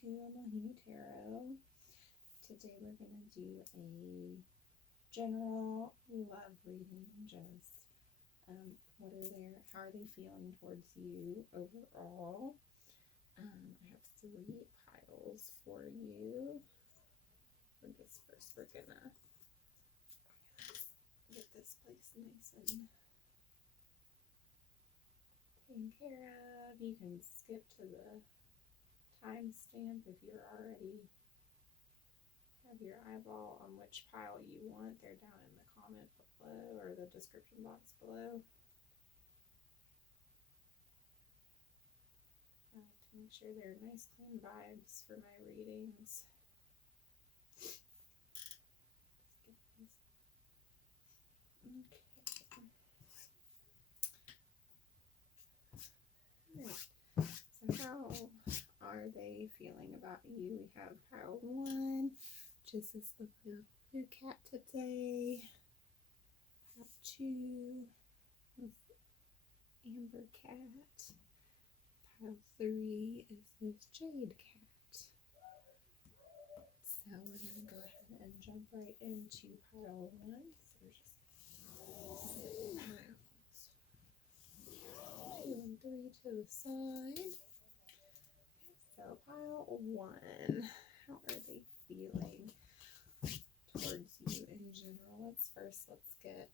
to monhinitarot. Today we're going to do a general love reading, just how are they feeling towards you overall. I have 3 piles for you. For this first, we're gonna get this place nice and taken care of. You can skip to the timestamp if you're already have your eyeball on which pile you want. They're down in the comment below or the description box below. I like to make sure they're nice clean vibes for my readings. Okay. Alright. So how are they feeling about you? We have pile 1, which is this little blue cat today. Pile 2, amber cat. Pile 3 is this jade cat. So we're going to go ahead and jump right into pile 1. So we're just 6 piles. 2 and 3 to the side. So pile 1, how are they feeling towards you in general? Let's get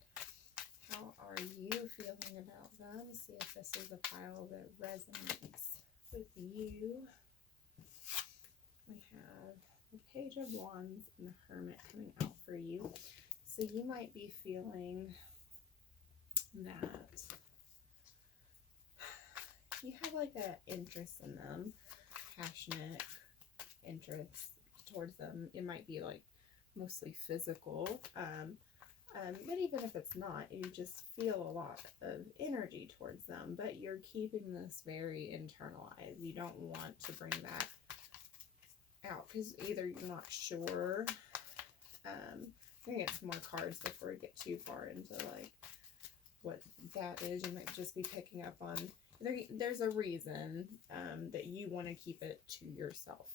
how are you feeling about them? See if this is a pile that resonates with you. We have the Page of Wands and the Hermit coming out for you. So you might be feeling that you have like an interest in them, passionate interest towards them. It might be like mostly physical, but even if it's not, you just feel a lot of energy towards them, but you're keeping this very internalized. You don't want to bring that out because either you're not sure. I'm gonna get some more cards before we get too far into like what that is. You might just be picking up on there's a reason that you want to keep it to yourself,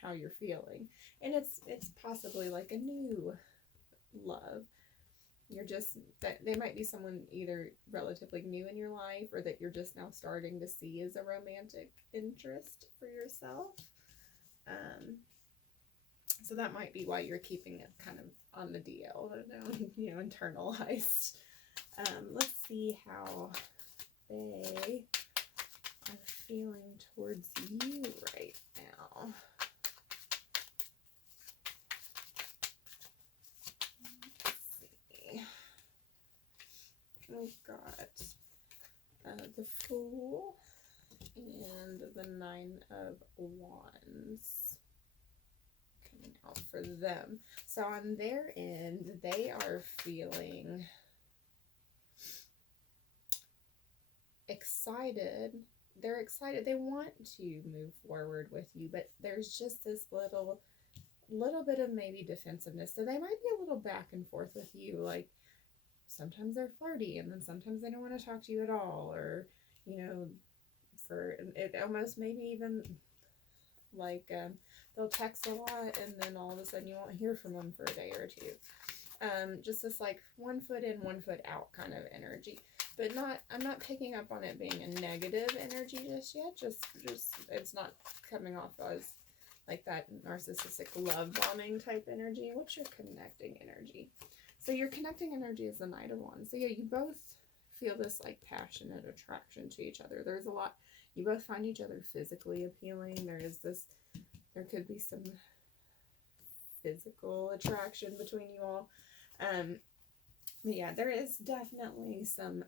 how you're feeling, and it's possibly like a new love. You're just that they might be someone either relatively new in your life or that you're just now starting to see as a romantic interest for yourself. So that might be why you're keeping it kind of on the DL, internalized. Let's see how they are feeling towards you right now. We've got the Fool and the 9 of Wands coming out for them. So on their end, they are feeling excited. They're excited. They want to move forward with you, but there's just this little bit of maybe defensiveness. So they might be a little back and forth with you, like sometimes they're flirty and then sometimes they don't want to talk to you at all, or for it almost maybe even like they'll text a lot and then all of a sudden you won't hear from them for a day or 2. Just this like 1 foot in 1 foot out kind of energy, but I'm not picking up on it being a negative energy just yet. Just it's not coming off as like that narcissistic love bombing type energy. What's your connecting energy? So your connecting energy is the Knight of Wands. So yeah, you both feel this like passionate attraction to each other. There's a lot, you both find each other physically appealing. There could be some physical attraction between you all. But yeah, there is definitely some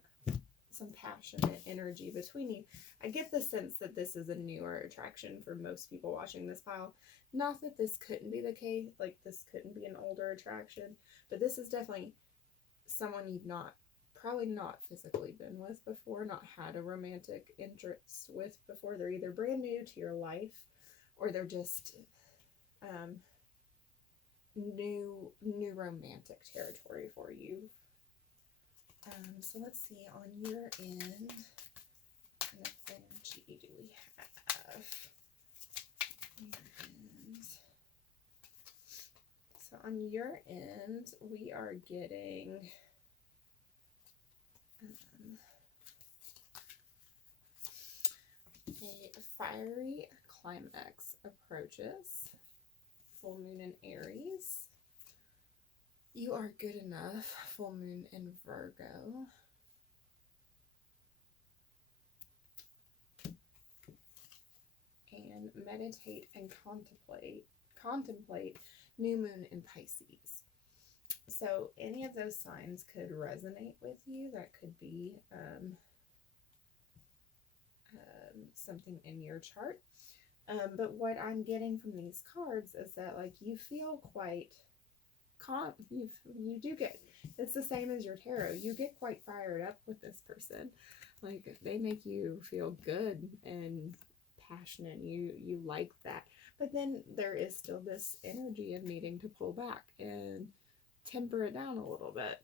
passionate energy between you. I get the sense that this is a newer attraction for most people watching this pile. Not that this couldn't be the case, like this couldn't be an older attraction, but this is definitely someone you've probably not physically been with before, not had a romantic interest with before. They're either brand new to your life or they're just new romantic territory for you. So let's see, on your end, what kind of energy do we have? on your end, we are getting a fiery climax approaches. Full moon in Aries. You are good enough. Full moon in Virgo. And meditate and contemplate new moon in Pisces. So any of those signs could resonate with you. That could be something in your chart. But what I'm getting from these cards is that, like, you feel quite you do get, it's the same as your tarot, you get quite fired up with this person. Like, they make you feel good and passionate. You like that. But then there is still this energy of needing to pull back and temper it down a little bit.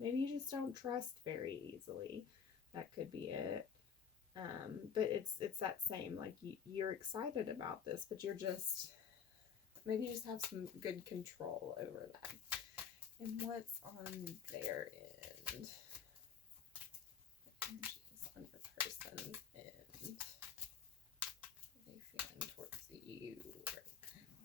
Maybe you just don't trust very easily. That could be it. But it's that same, like, you're excited about this, but you're just, maybe you just have some good control over that. And what's on their end? The energies on your person's end. What are they feeling towards you right now?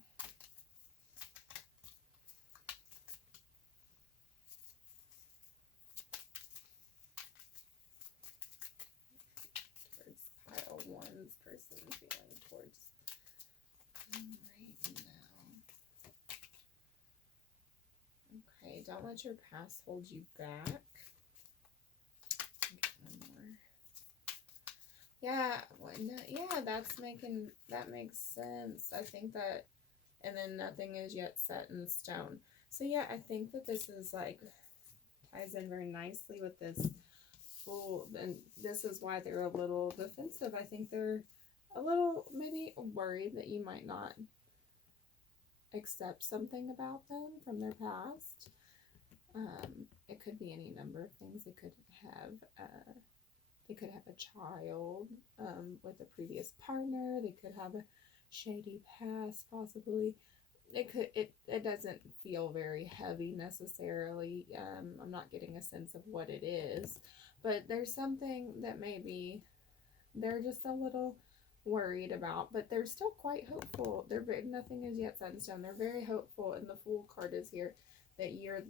Towards pile one's person feeling towards them right now. Okay, don't let your past hold you back. Yeah, that makes sense. I think that, and then nothing is yet set in stone. So yeah, I think that this is, like, ties in very nicely with this Fool, and this is why they're a little defensive. I think they're a little maybe worried that you might not accept something about them from their past. It could be any number of things. They could have a child with a previous partner. They could have a shady past, possibly. It doesn't feel very heavy necessarily. I'm not getting a sense of what it is, but there's something that maybe they're just a little worried about, but they're still quite hopeful. Nothing is yet set in stone. They're very hopeful, and the Fool card is here, that you're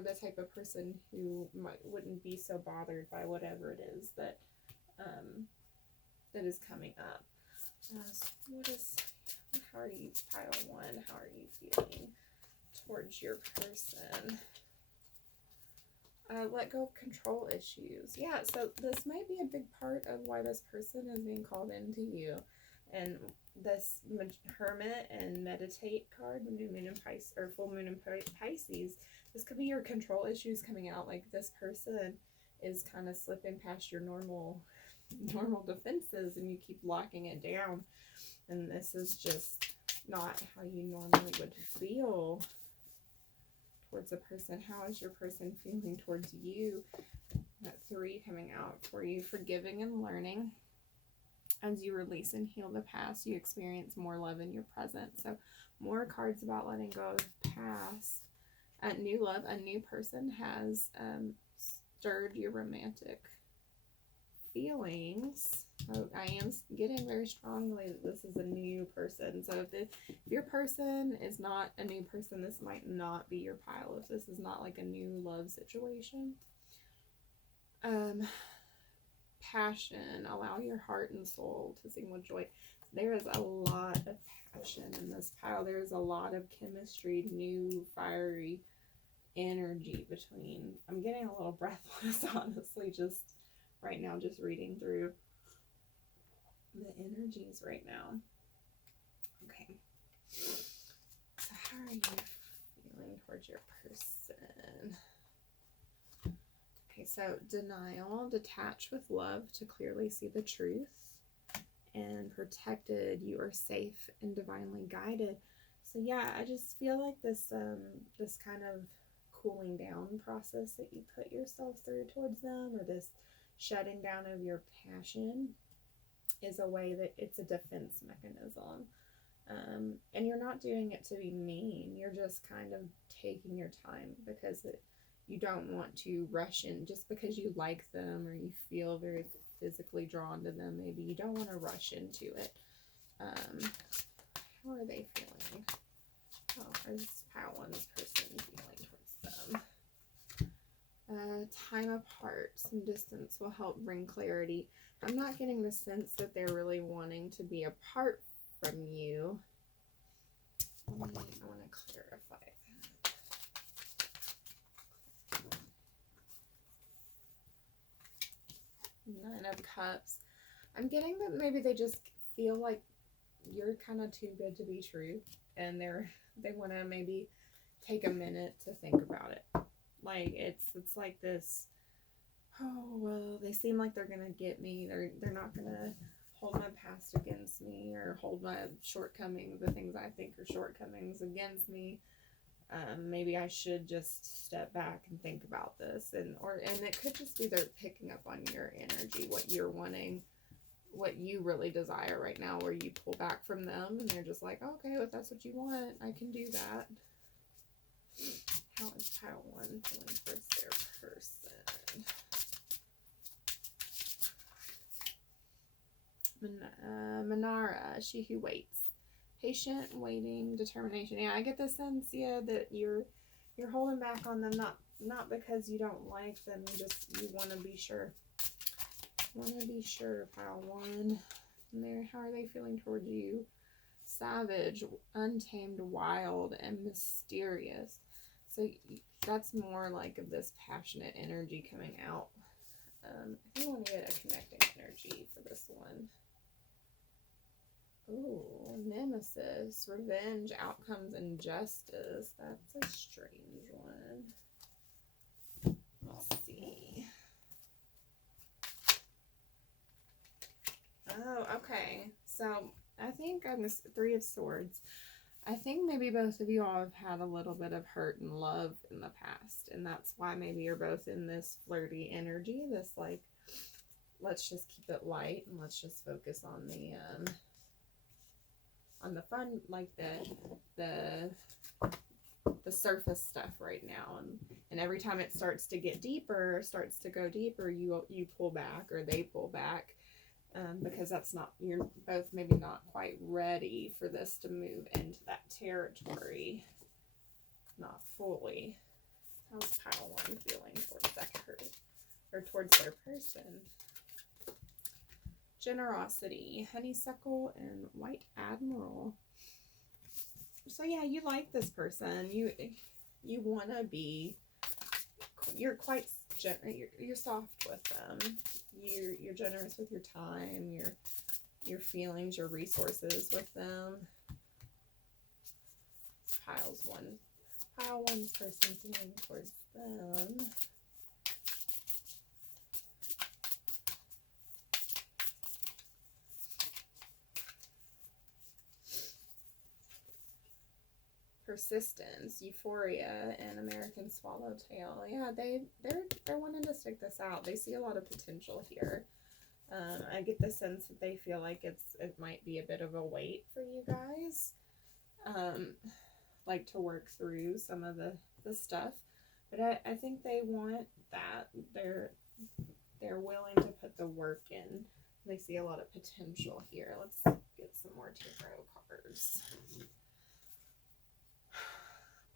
the type of person who wouldn't be so bothered by whatever it is that is coming up. How are you, pile one? How are you feeling towards your person? Let go of control issues. Yeah, so this might be a big part of why this person is being called into you. And this Hermit and Meditate card, the new moon in Pisces, or full moon in Pisces, this could be your control issues coming out. Like, this person is kind of slipping past your normal defenses, and you keep locking it down. And this is just not how you normally would feel towards a person. How is your person feeling towards you? That 3 coming out for you. Forgiving and learning. As you release and heal the past, you experience more love in your present. So more cards about letting go of past. New love. A new person has stirred your romantic feelings. So I am getting very strongly that this is a new person. So if your person is not a new person, this might not be your pile. If this is not like a new love situation. Passion. Allow your heart and soul to sing with joy. There is a lot of passion in this pile. There is a lot of chemistry, new fiery energy between. I'm getting a little breathless, honestly, just right now, just reading through the energies right now. Okay. So how are you feeling towards your person? Okay, so denial, detach with love to clearly see the truth, and protected, you are safe and divinely guided. So yeah, I just feel like this this kind of cooling down process that you put yourself through towards them, or this shutting down of your passion, is a way that it's a defense mechanism. And you're not doing it to be mean. You're just kind of taking your time because you don't want to rush in just because you like them or you feel very physically drawn to them. Maybe you don't want to rush into it. How are they feeling? How is pile one's person feeling towards them? Time apart, some distance will help bring clarity. I'm not getting the sense that they're really wanting to be apart from you. I want to clarify that. 9 of Cups. I'm getting that maybe they just feel like you're kind of too good to be true, and they want to maybe take a minute to think about it. Like it's like this. Oh well, they seem like they're gonna get me. They're not gonna hold my past against me or hold my shortcomings, the things I think are shortcomings against me. Maybe I should just step back and think about this, and it could just be they're picking up on your energy, what you're wanting, what you really desire right now, where you pull back from them, and they're just like, okay, if that's what you want, I can do that. How is pile one feeling towards their person? Manara, she who waits. Patient, waiting, determination. Yeah, I get the sense, yeah, that you're holding back on them, not because you don't like them, you want to be sure. Pile one. And there, how are they feeling towards you? Savage, untamed, wild, and mysterious. So that's more like of this passionate energy coming out. I do want to get a connecting energy for this one. Ooh, nemesis, revenge, outcomes, and justice. That's a strange one. Let's see. Oh, okay. So I think I'm this 3 of Swords. I think maybe both of you all have had a little bit of hurt and love in the past, and that's why maybe you're both in this flirty energy. This like, let's just keep it light and let's just focus on the fun, like the surface stuff right now, and every time it starts to get deeper, starts to go deeper, you pull back or they pull back, because that's not, you're both maybe not quite ready for this to move into that territory, not fully. How's pile one feeling towards that hurt or towards their person? Generosity, honeysuckle, and white admiral. So yeah, you like this person. You want to be. You're quite you're soft with them. You're generous with your time, your feelings, your resources with them. Pile one's person feeling towards them. Persistence, euphoria, and American swallowtail. Yeah, they're wanting to stick this out. They see a lot of potential here. I get the sense that they feel like it might be a bit of a wait for you guys, like to work through some of the stuff. But I think they want that. They're willing to put the work in. They see a lot of potential here. Let's get some more tarot cards.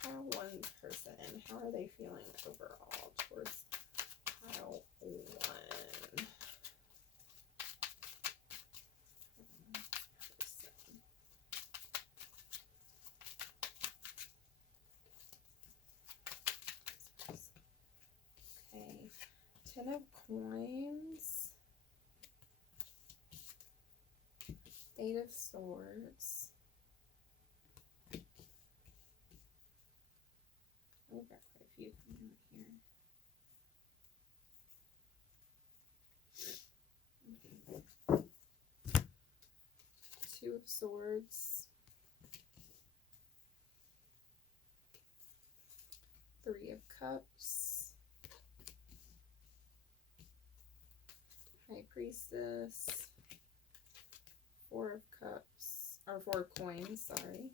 Pile one person, how are they feeling overall towards pile one? Okay, 10 of Coins, 8 of Swords. We've got quite a few coming out here. 2 of Swords, 3 of Cups, High Priestess, 4 of Cups, or 4 coins, sorry.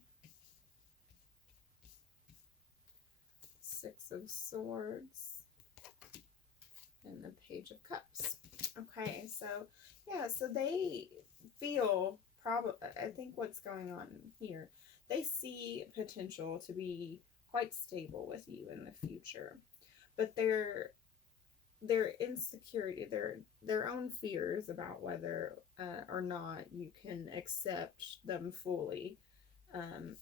6 of Swords. And the Page of Cups. Okay, so yeah, so they feel probably, I think what's going on here, they see potential to be quite stable with you in the future, but their insecurity, their own fears about whether or not you can accept them fully,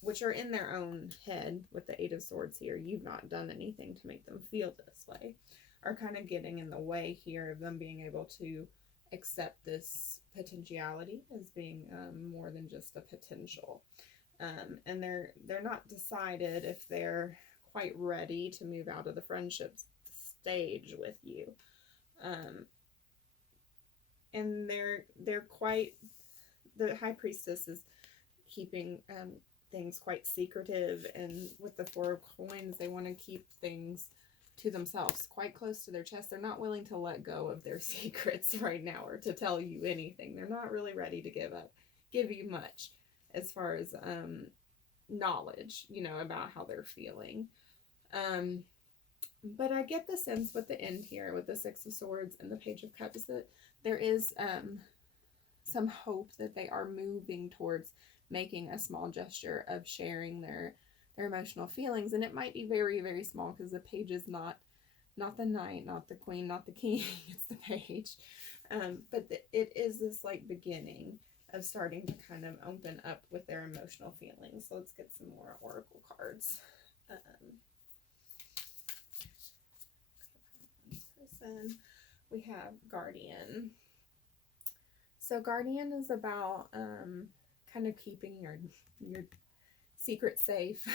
which are in their own head with the 8 of Swords here. You've not done anything to make them feel this way, are kind of getting in the way here of them being able to accept this potentiality as being more than just a potential. And they're not decided if they're quite ready to move out of the friendship stage with you. And they're quite, the High Priestess is keeping things quite secretive, and with the 4 of Coins, they want to keep things to themselves, quite close to their chest. They're not willing to let go of their secrets right now, or to tell you anything. They're not really ready to give you much as far as knowledge, you know, about how they're feeling. But I get the sense with the end here, with the 6 of Swords and the Page of Cups, that there is some hope that they are moving towards making a small gesture of sharing their emotional feelings. And it might be very, very small, because the Page is not the Knight, not the Queen, not the King. It's the Page. But it is this like beginning of starting to kind of open up with their emotional feelings. So let's get some more Oracle cards. We have Guardian. So Guardian is about kind of keeping your secret safe,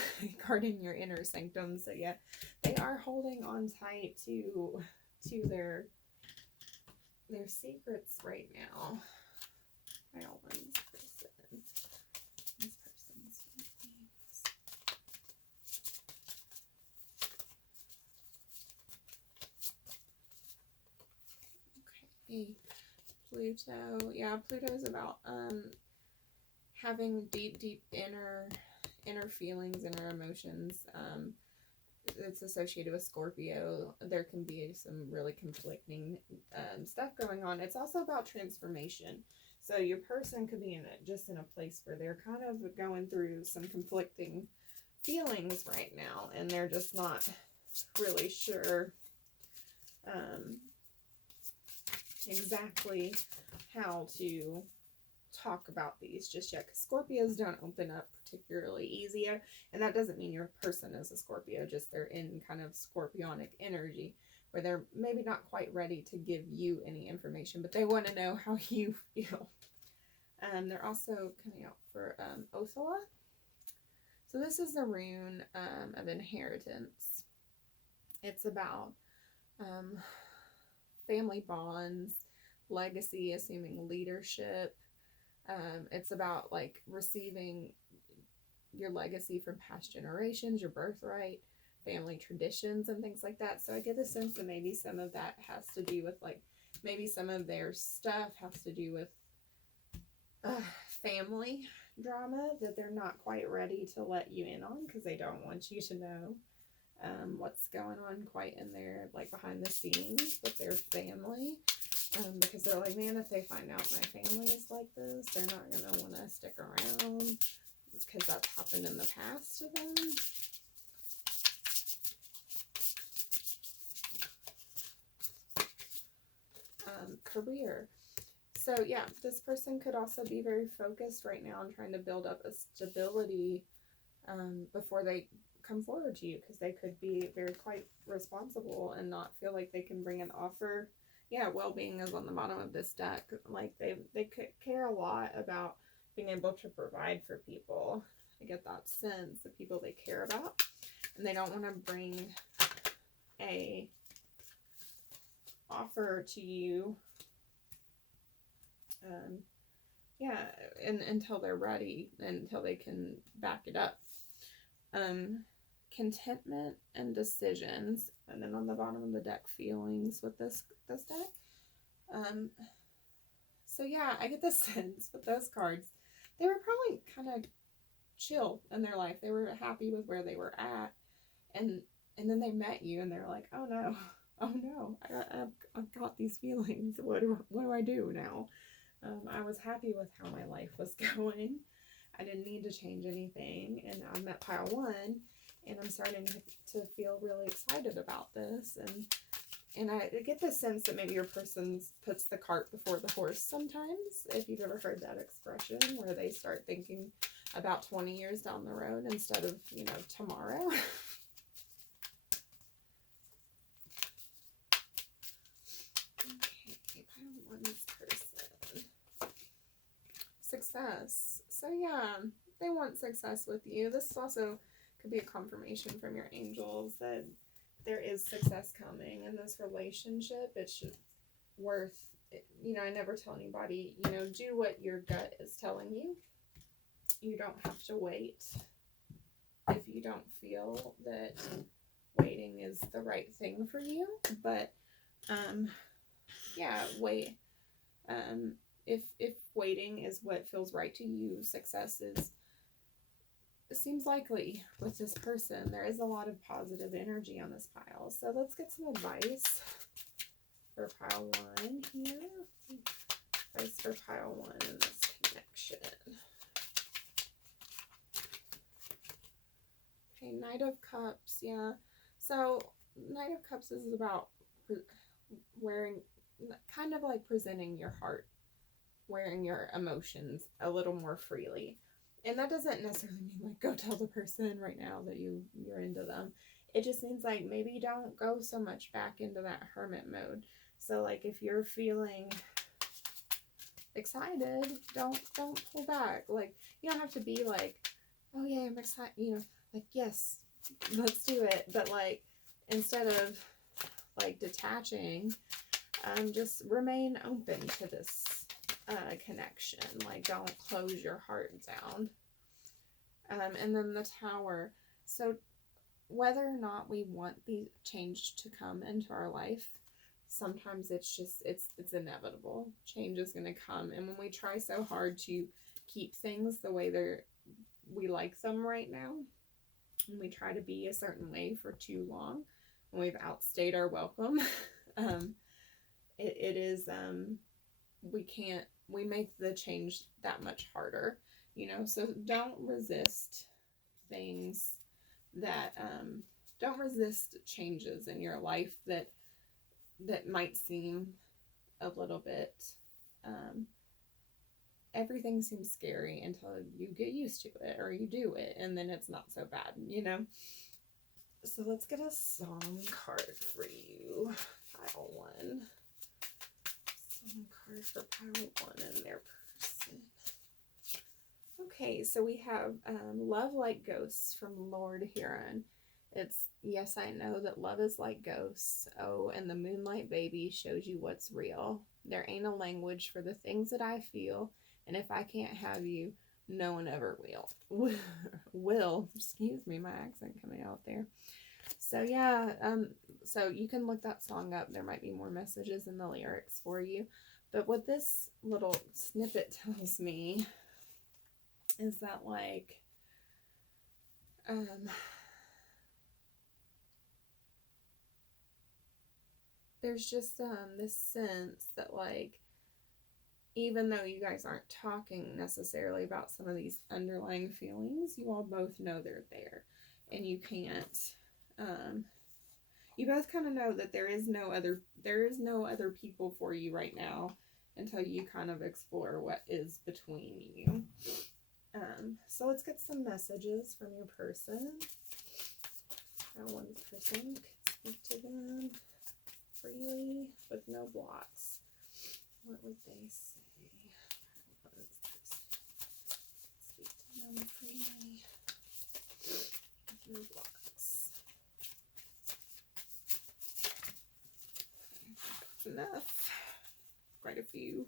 guarding your inner sanctum. So yeah, they are holding on tight to their secrets right now. This person's feelings. Okay. Pluto. Yeah, Pluto is about having deep inner feelings, inner emotions. It's associated with Scorpio. There can be some really conflicting stuff going on. It's also about transformation. So your person could be just in a place where they're kind of going through some conflicting feelings right now, and they're just not really sure exactly how to talk about these just yet, because Scorpios don't open up particularly easy, and that doesn't mean your person is a Scorpio, just they're in kind of scorpionic energy where they're maybe not quite ready to give you any information, but they want to know how you feel. They're also coming out for Othala. So this is the rune of inheritance. It's about family bonds, legacy, assuming leadership. It's about like receiving your legacy from past generations, your birthright, family traditions, and things like that. So I get the sense that maybe some of that has to do with like, maybe some of their stuff has to do with family drama that they're not quite ready to let you in on, because they don't want you to know what's going on quite in there, like behind the scenes with their family. Because they're like, man, if they find out my family is like this, they're not going to want to stick around, because that's happened in the past to them. Career. So yeah, this person could also be very focused right now on trying to build up a stability before they come forward to you, because they could be very quite responsible and not feel like they can bring an offer. Yeah, well-being is on the bottom of this deck. Like they care a lot about being able to provide for people. I get that sense, the people they care about, and they don't want to bring a offer to you and until they're ready, until they can back it up. Contentment and decisions, and then on the bottom of the deck, feelings with this deck. So yeah, I get the sense with those cards they were probably kind of chill in their life. They were happy with where they were at, and then they met you, and they're like, oh no, I've got these feelings. What do I do now? I was happy with how my life was going. I didn't need to change anything, and I met pile 1, and I'm starting to feel really excited about this, and I get the sense that maybe your person puts the cart before the horse sometimes, if you've ever heard that expression, where they start thinking about 20 years down the road instead of, tomorrow. Okay, pile 1's person. Success. So yeah, they want success with you. This also could be a confirmation from your angels that there is success coming in this relationship. It's just worth, I never tell anybody, do what your gut is telling you. You don't have to wait if you don't feel that waiting is the right thing for you. But, yeah, wait. If waiting is what feels right to you, success seems likely with this person. There is a lot of positive energy on this pile. So let's get some advice for pile 1 here. Advice for pile 1 in this connection. Okay, Knight of Cups, yeah. So Knight of Cups is about wearing, kind of like presenting your heart, wearing your emotions a little more freely. And that doesn't necessarily mean like go tell the person right now that you're into them. It just means like maybe don't go so much back into that hermit mode. So like if you're feeling excited, don't pull back. Like you don't have to be like, oh yeah, I'm excited, like yes, let's do it. But like instead of like detaching, just remain open to this connection. Like don't close your heart down. And then the Tower. So whether or not we want the change to come into our life, sometimes it's inevitable. Change is going to come, and when we try so hard to keep things the way we like them right now, and we try to be a certain way for too long, and we've outstayed our welcome, we make the change that much harder, so don't resist things that, don't resist changes in your life that might seem a little bit, everything seems scary until you get used to it or you do it, and then it's not so bad, So let's get a song card for you, pile 1. Song card for pile 1 and their person. Okay, so we have Love Like Ghosts from Lord Huron. It's, yes, I know that love is like ghosts. Oh, and the moonlight baby shows you what's real. There ain't a language for the things that I feel, and if I can't have you, no one ever will. Excuse me, my accent coming out there. So yeah, so you can look that song up. There might be more messages in the lyrics for you. But what this little snippet tells me is that like, there's just this sense that like, even though you guys aren't talking necessarily about some of these underlying feelings, you all both know they're there, and you can't, you both kind of know that there is no other people for you right now until you kind of explore what is between you. So let's get some messages from your person. How one person can speak to them freely with no blocks. What would they say? Speak to them freely with no blocks. Okay, enough. Quite a few.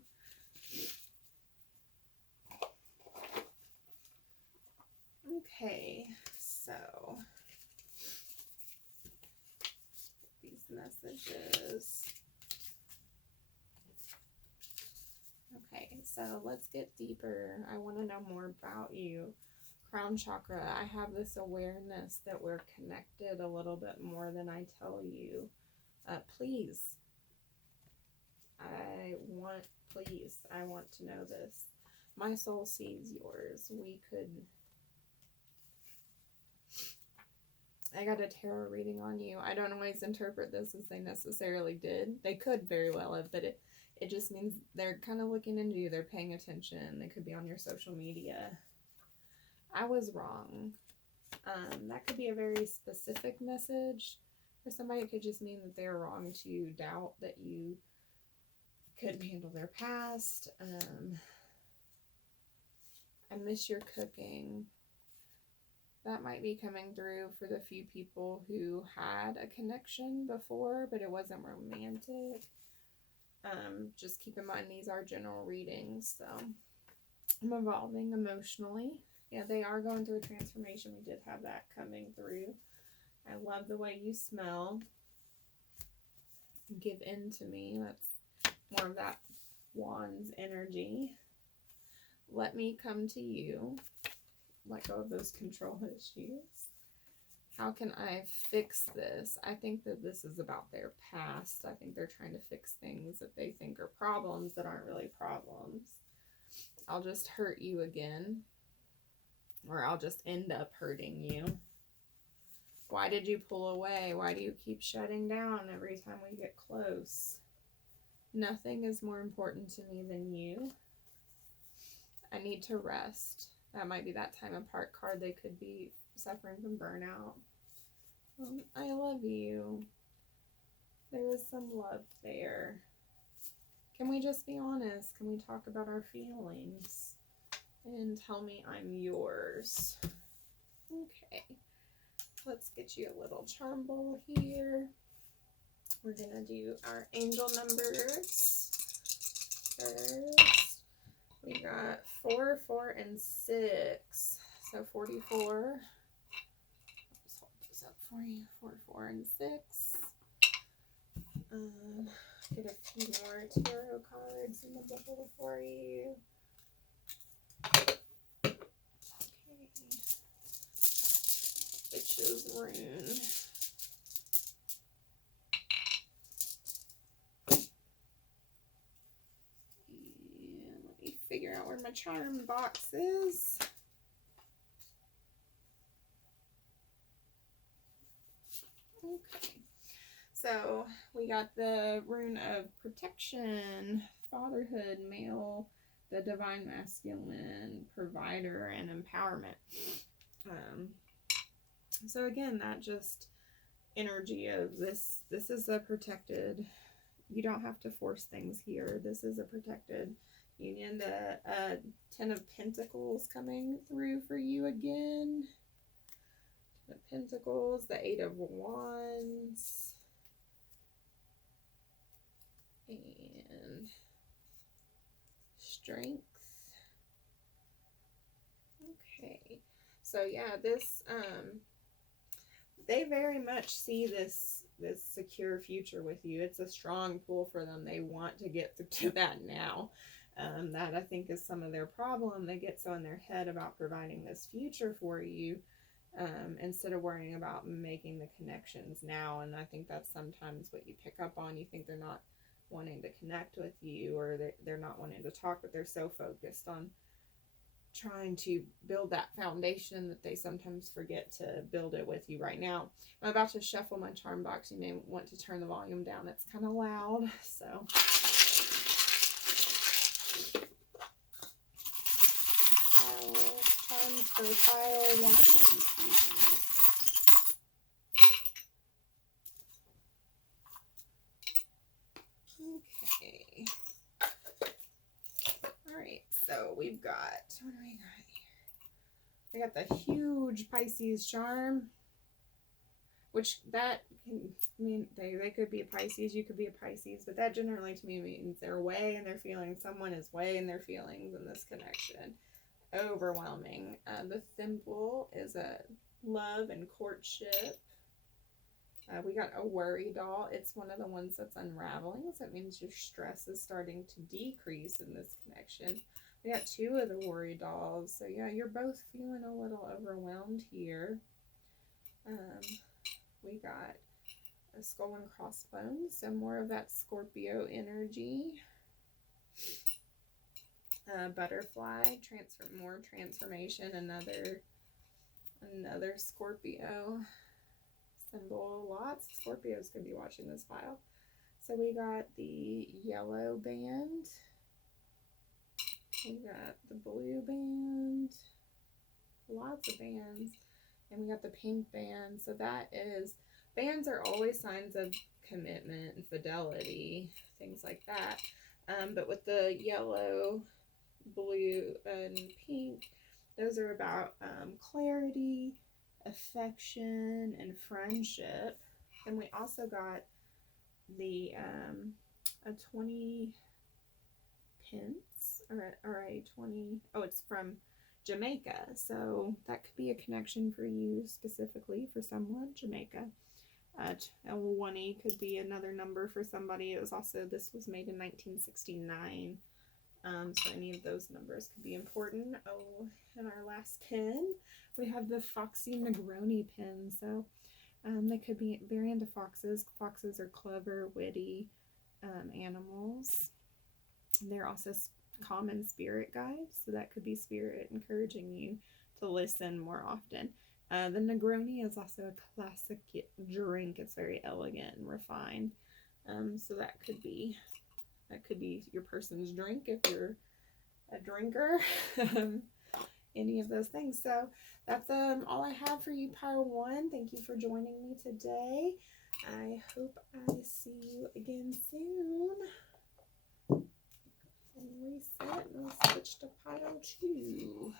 Okay, so these messages. Okay, So let's get deeper. I want to know more about you. Crown chakra, I have this awareness that we're connected a little bit more than I tell you. Please, I want to know this. My soul sees yours. I got a tarot reading on you. I don't always interpret this as they necessarily did. They could very well have, but it just means they're kind of looking into you. They're paying attention. They could be on your social media. I was wrong. That could be a very specific message. For somebody, it could just mean that they're wrong to doubt that you could handle their past. I miss your cooking. That might be coming through for the few people who had a connection before, but it wasn't romantic. Just keep in mind, these are general readings, so I'm evolving emotionally. Yeah, they are going through a transformation. We did have that coming through. I love the way you smell. Give in to me. That's more of that Wands energy. Let me come to you. Let go of those control issues. How can I fix this? I think that this is about their past. I think they're trying to fix things that they think are problems that aren't really problems. I'll just hurt you again. Or I'll just end up hurting you. Why did you pull away? Why do you keep shutting down every time we get close? Nothing is more important to me than you. I need to rest. That might be that time apart card. They could be suffering from burnout. I love you. There is some love there. Can we just be honest? Can we talk about our feelings? And tell me I'm yours. Okay. Let's get you a little charm bowl here. We're going to do our angel numbers first. We got 4, 4, and 6. So 44. I'll just hold this up for you. 4, 4, and 6. Get a few more tarot cards in the bowl for you. Okay. Witch's Rune. Figure out where my charm box is. Okay, so we got the rune of protection, fatherhood, male, the divine masculine, provider, and empowerment. So again, that just energy of this is a protected, you don't have to force things here. This is a protected union. The 10 of Pentacles coming through for you again. 10 of Pentacles, the 8 of Wands, and Strength. Okay, so yeah, this they very much see this secure future with you. It's a strong pull for them. They want to get to that now. That I think is some of their problem. They get so in their head about providing this future for you, instead of worrying about making the connections now. And I think that's sometimes what you pick up on. You think they're not wanting to connect with you, or they're not wanting to talk, but they're so focused on trying to build that foundation that they sometimes forget to build it with you right now. I'm about to shuffle my charm box. You may want to turn the volume down. It's kind of loud, so... Charms for pile 1, please. Okay. Alright, so we've got, what do we got here? We got the huge Pisces charm, which that can mean they could be a Pisces, you could be a Pisces, but that generally to me means they're way in their feelings. Someone is way in their feelings in this connection. Overwhelming. The thimble is a love and courtship. We got a worry doll. It's one of the ones that's unraveling, so it means your stress is starting to decrease in this connection. We got two of the worry dolls, so yeah, you're both feeling a little overwhelmed here. We got a skull and crossbones, so more of that Scorpio energy. Butterfly, more transformation, another Scorpio symbol. Lots of Scorpios could be watching this file. So we got the yellow band, we got the blue band, lots of bands, and we got the pink band. So that is, bands are always signs of commitment and fidelity, things like that. But with the yellow, blue, and pink, those are about clarity, affection, and friendship. And we also got the a 20 pence, or a 20, oh, it's from Jamaica, so that could be a connection for you specifically, for someone. Jamaica. A 20 could be another number for somebody. It was also, this was made in 1969, so any of those numbers could be important. Oh, and our last pin, we have the Foxy Negroni pin. So they could be very into foxes. Foxes are clever, witty animals. They're also common spirit guides, so that could be spirit encouraging you to listen more often. The Negroni is also a classic drink. It's very elegant and refined. So that could be your person's drink if you're a drinker. Any of those things. So that's all I have for you, pile 1. Thank you for joining me today. I hope I see you again soon. And reset and switch to pile 2.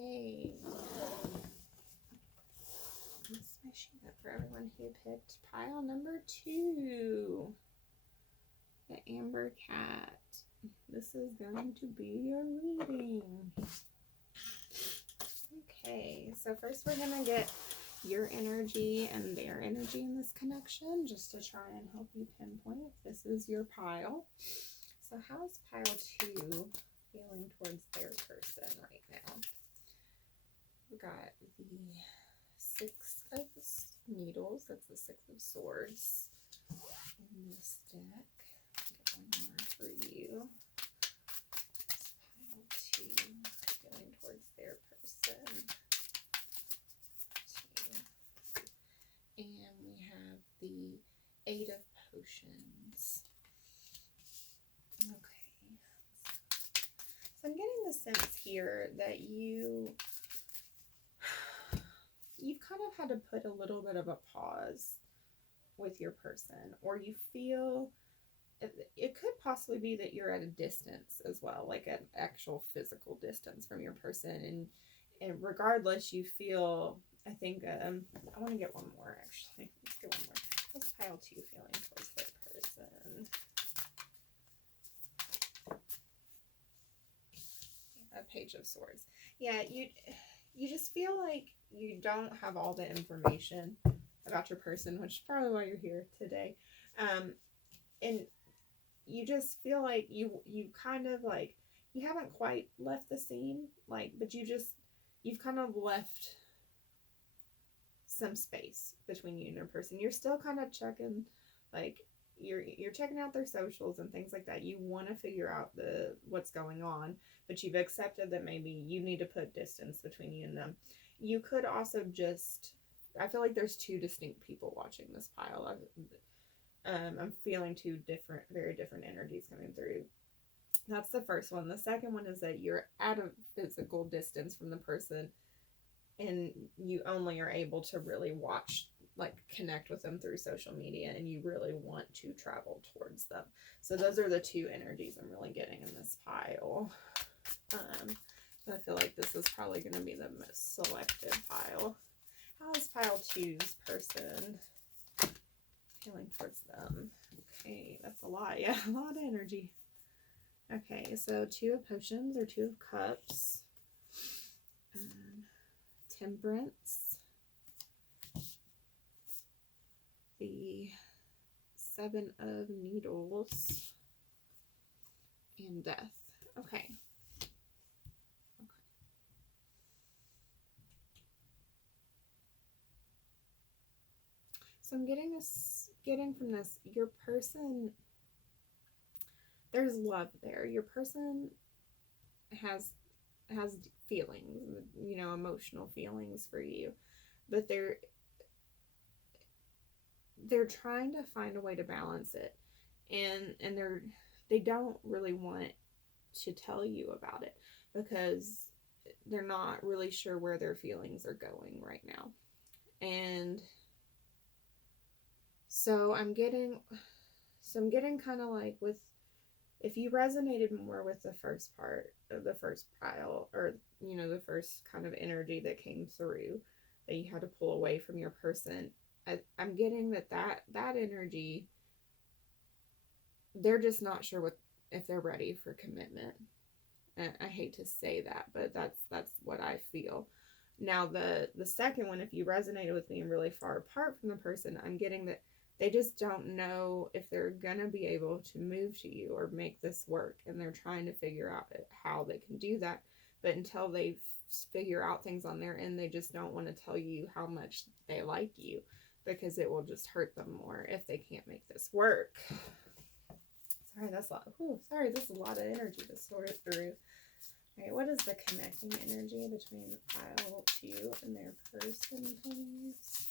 Okay. That's my sheet up for everyone who picked pile number 2. The Amber Cat. This is going to be your reading. Okay, so first we're going to get your energy and their energy in this connection, just to try and help you pinpoint if this is your pile. So how is pile 2 feeling towards their person right now? We got the 6 of needles, that's the 6 of swords in this deck. Get one more for you. Pile 2 going towards their person. 2. And we have the 8 of potions. Okay. So I'm getting the sense here that you've kind of had to put a little bit of a pause with your person, or you feel it could possibly be that you're at a distance as well, like an actual physical distance from your person, and regardless, you feel, I think, I want to get one more actually. Let's get one more. What's pile 2 feeling towards their person? A Page of Swords. Yeah, you just feel like you don't have all the information about your person, which is probably why you're here today. And you just feel like you kind of like, you haven't quite left the scene, like, but you've kind of left some space between you and your person. You're still kind of checking, like, you're checking out their socials and things like that. You want to figure out what's going on, but you've accepted that maybe you need to put distance between you and them. You could also just, I feel like there's two distinct people watching this pile. I'm feeling two very different energies coming through. That's the first one. The second one is that you're at a physical distance from the person, and you only are able to really watch, like, connect with them through social media, and you really want to travel towards them. So those are the two energies I'm really getting in this pile. I feel like this is probably going to be the most selective pile. How is pile 2's person feeling towards them? Okay, that's a lot. Yeah, a lot of energy. Okay, so 2 of potions or 2 of cups. Temperance. The 7 of needles. And death. Okay. So I'm getting from this, your person, there's love there. Your person has feelings, you know, emotional feelings for you, but they're trying to find a way to balance it, and they don't really want to tell you about it because they're not really sure where their feelings are going right now. And so I'm getting kind of like, with, if you resonated more with the first part of the first pile, or, you know, the first kind of energy that came through that you had to pull away from your person, I'm getting that energy, they're just not sure if they're ready for commitment. And I hate to say that, but that's what I feel. Now the second one, if you resonated with me and really far apart from the person, I'm getting that they just don't know if they're gonna be able to move to you or make this work, and they're trying to figure out how they can do that. But until they figure out things on their end, they just don't want to tell you how much they like you, because it will just hurt them more if they can't make this work. Sorry, that's a lot. Sorry, this is a lot of energy to sort through. All right, what is the connecting energy between pile 2 and their person, please?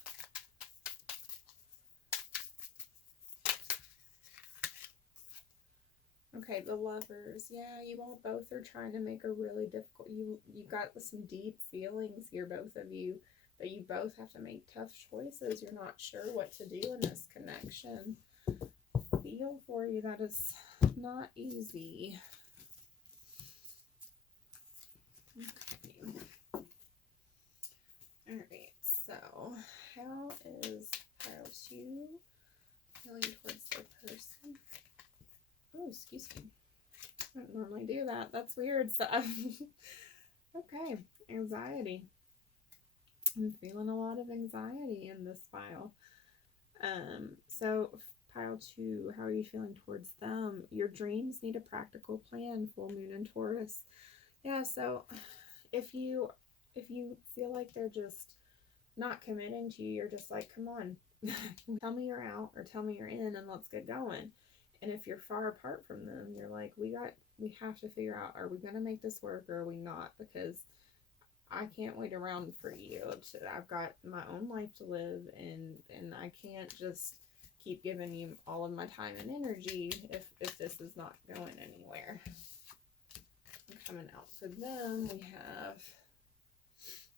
Okay, the lovers. Yeah, you all both are trying to make a really difficult, you got some deep feelings here, both of you, but you both have to make tough choices. You're not sure what to do in this connection. Feel for you. That is not easy. Okay. Alright, so how is pile 2 feeling towards their person? Oh, excuse me. I don't normally do that. That's weird stuff. Okay, anxiety. I'm feeling a lot of anxiety in this pile. So pile 2, how are you feeling towards them? Your dreams need a practical plan, full moon in Taurus. Yeah, so if you feel like they're just not committing to you, you're just like, come on, tell me you're out or tell me you're in and let's get going. And if you're far apart from them, you're like, we have to figure out, are we going to make this work or are we not? Because I can't wait around for you. I've got my own life to live, and I can't just keep giving you all of my time and energy if this is not going anywhere. Coming out for them, we have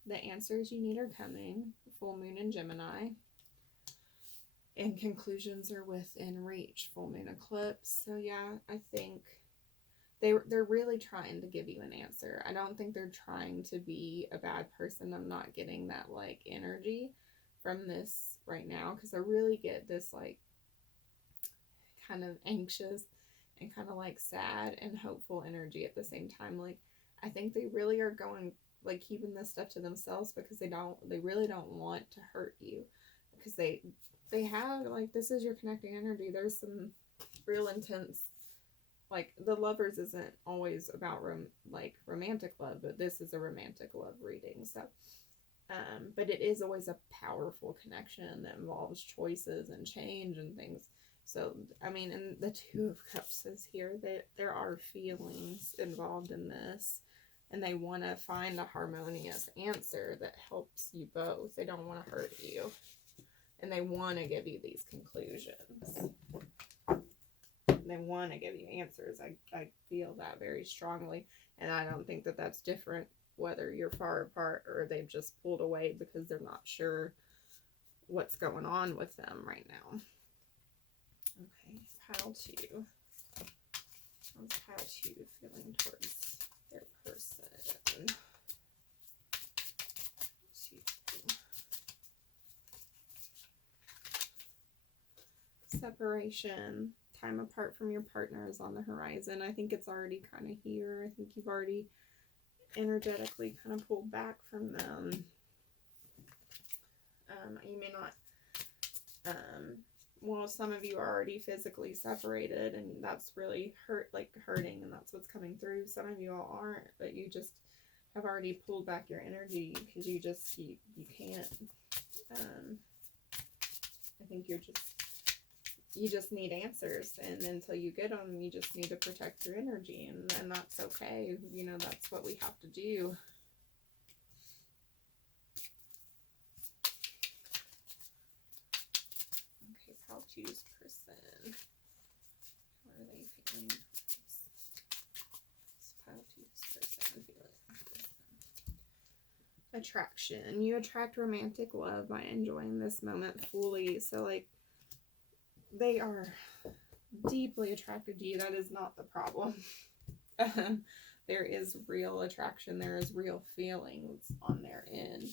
the answers you need are coming, full moon in Gemini, and conclusions are within reach, full moon eclipse. So yeah, I think they're really trying to give you an answer. I don't think they're trying to be a bad person. I'm not getting that like energy from this right now, because I really get this like kind of anxious and kind of like sad and hopeful energy at the same time. Like, I think they really are going, like, keeping this stuff to themselves because they really don't want to hurt you, because they have, like, this is your connecting energy. There's some real intense like, the Lovers isn't always about romantic love, but this is a romantic love reading. So, but it is always a powerful connection that involves choices and change and things. So, I mean, and the Two of Cups is here, that there are feelings involved in this, and they want to find a harmonious answer that helps you both. They don't want to hurt you, and they want to give you these conclusions. They want to give you answers. I feel that very strongly, and I don't think that that's different whether you're far apart or they've just pulled away because they're not sure what's going on with them right now. Okay, pile 2. How's pile 2 feeling towards their person? 2. Separation. Time apart from your partner is on the horizon. I think it's already kind of here. I think you've already energetically kind of pulled back from them. You may not, well, some of you are already physically separated, and that's really hurting, and that's what's coming through. Some of you all aren't, but you just have already pulled back your energy because you can't. I think you just need answers, and until you get them, you just need to protect your energy, and that's okay. You know, that's what we have to do. Okay, pile 2's person. How are they feeling? Pile 2's person feeling. Attraction. You attract romantic love by enjoying this moment fully. So, like, they are deeply attracted to you. That is not the problem. There is real attraction. There is real feelings on their end.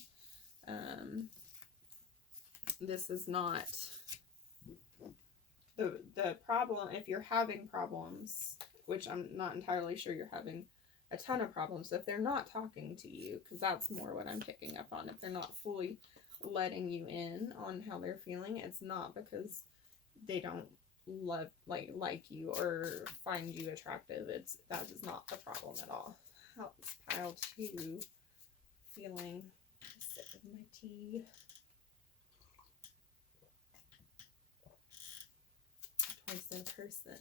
This is not the problem. If you're having problems, which I'm not entirely sure you're having a ton of problems, if they're not talking to you, because that's more what I'm picking up on. If they're not fully letting you in on how they're feeling, it's not because they don't like you or find you attractive. That is not the problem at all. How's pile 2 feeling? Sip of my tea. Towards their person.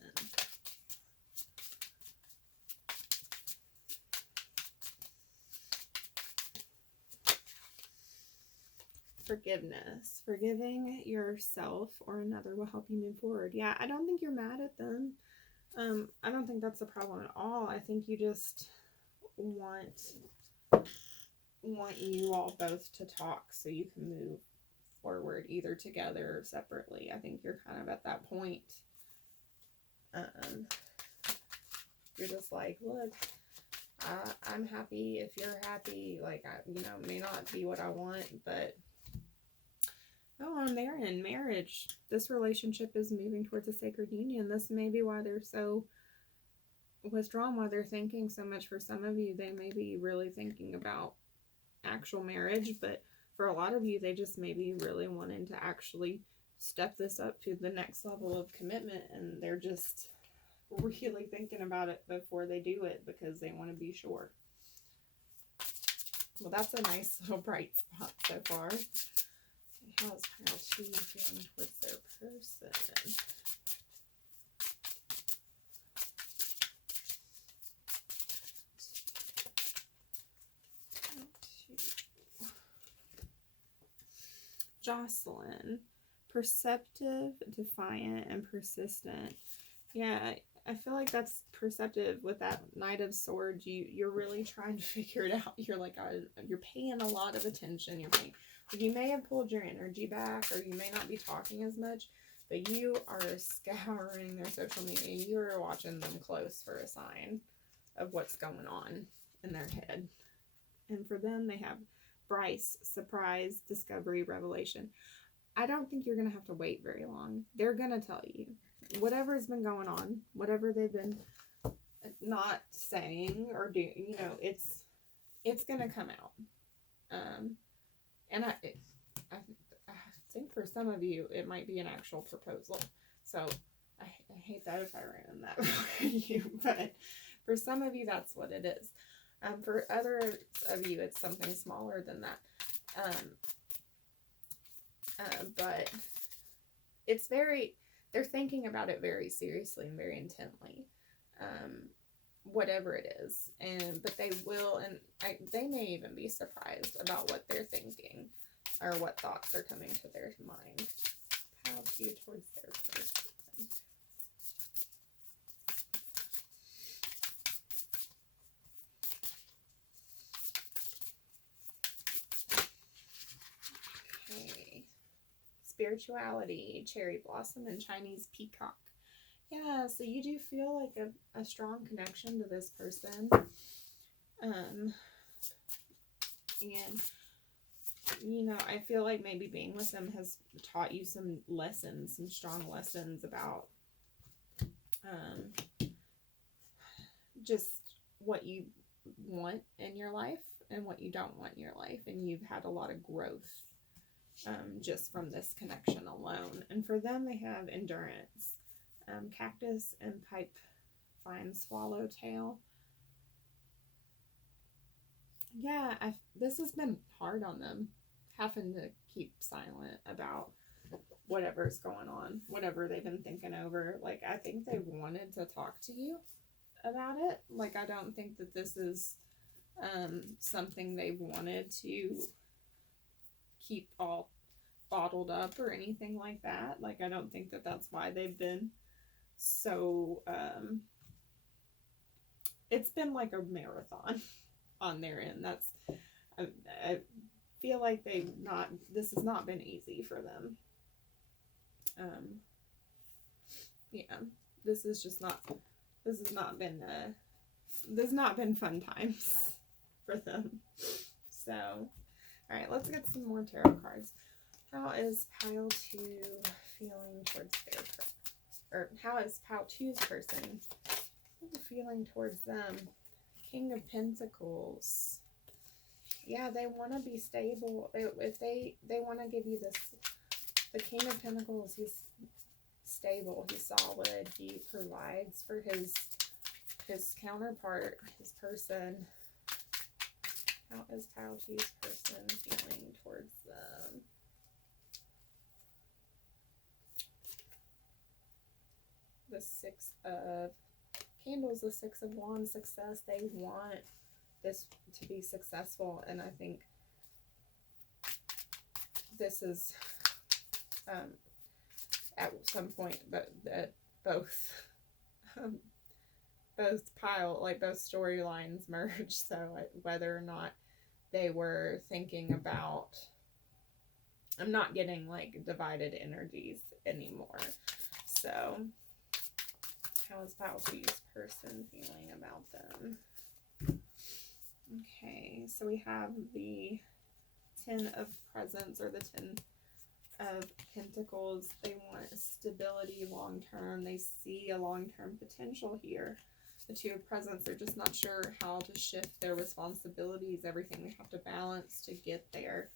Forgiveness. Forgiving yourself or another will help you move forward. Yeah, I don't think you're mad at them. I don't think that's the problem at all. I think you just want you all both to talk so you can move forward, either together or separately. I think you're kind of at that point. You're just like, look, I'm happy if you're happy. Like, may not be what I want, but on their end, marriage, this relationship is moving towards a sacred union. This may be why they're so withdrawn, why they're thinking so much. For some of you, they may be really thinking about actual marriage, but for a lot of you, they just may be really wanting to actually step this up to the next level of commitment, and they're just really thinking about it before they do it because they want to be sure. Well, that's a nice little bright spot so far. How's pile 2 feeling towards their person? Jocelyn. Perceptive, defiant, and persistent. Yeah, I feel like that's perceptive with that Knight of Swords. You're really trying to figure it out. You're like, you're paying a lot of attention. You may have pulled your energy back, or you may not be talking as much, but you are scouring their social media. You are watching them close for a sign of what's going on in their head. And for them, they have Bryce, surprise, discovery, revelation. I don't think you're going to have to wait very long. They're going to tell you. Whatever's been going on, whatever they've been not saying or doing, it's going to come out. And I think for some of you, it might be an actual proposal. So I I hate that if I ran that for you, but for some of you, that's what it is. For others of you, it's something smaller than that. But it's they're thinking about it very seriously and very intently, whatever it is. But they will, and they may even be surprised about what they're thinking or what thoughts are coming to their mind. How to towards their person. Okay. Spirituality, cherry blossom, and Chinese peacock. Yeah, so you do feel like a strong connection to this person. And, you know, I feel like maybe being with them has taught you some lessons, some strong lessons about just what you want in your life and what you don't want in your life. And you've had a lot of growth just from this connection alone. And for them, they have endurance. Cactus and pipe fine swallowtail. Yeah, this has been hard on them, having to keep silent about whatever's going on, whatever they've been thinking over. Like, I think they wanted to talk to you about it. Like, I don't think that this is something they've wanted to keep all bottled up or anything like that. Like, I don't think that that's why they've been so it's been like a marathon on their end. That's I feel like this has not been easy for them. Yeah, this has not been fun times for them. So, all right, let's get some more tarot cards. How is Pile 2 feeling towards their person? Or how is Pile 2's person feeling towards them? King of Pentacles. Yeah, they want to be stable. If they want to give you this, the King of Pentacles, he's stable, he's solid, he provides for his counterpart, his person. How is Pile 2's person feeling towards them? The Six of Candles, the Six of Wands, success. They want this to be successful, and I think this is at some point, but that both storylines merge. So whether or not they were thinking about, I'm not getting like divided energies anymore. So how is Pile 2's person feeling about them? Okay, so we have the 10 of Presents, or the 10 of Pentacles. They want stability long term. They see a long term potential here. The 2 of Presents, they're just not sure how to shift their responsibilities, everything they have to balance to get there.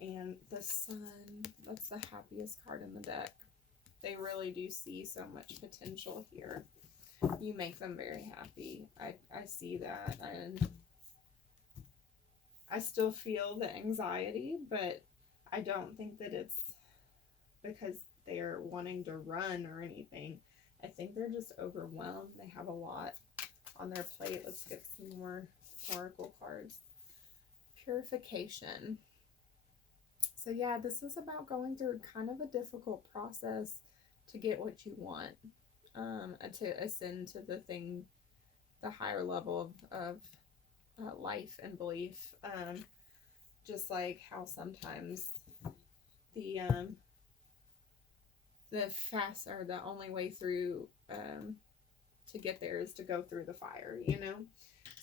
And the Sun, that's the happiest card in the deck. They really do see so much potential here. You make them very happy. I see that, and I still feel the anxiety, but I don't think that it's because they're wanting to run or anything. I think they're just overwhelmed. They have a lot on their plate. Let's get some more oracle cards. Purification. So yeah, this is about going through kind of a difficult process to get what you want, to ascend to the higher level of life and belief. Just like how sometimes the only way through to get there is to go through the fire, you know?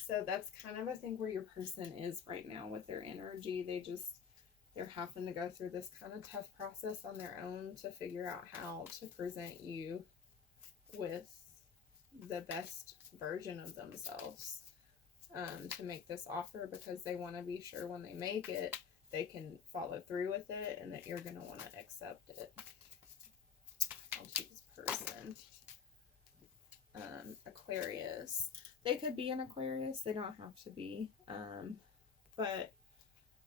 So that's kind of, I think, where your person is right now with their energy. They're having to go through this kind of tough process on their own to figure out how to present you with the best version of themselves, to make this offer, because they want to be sure when they make it, they can follow through with it and that you're going to want to accept it. I'll choose person. Aquarius. They could be an Aquarius. They don't have to be. But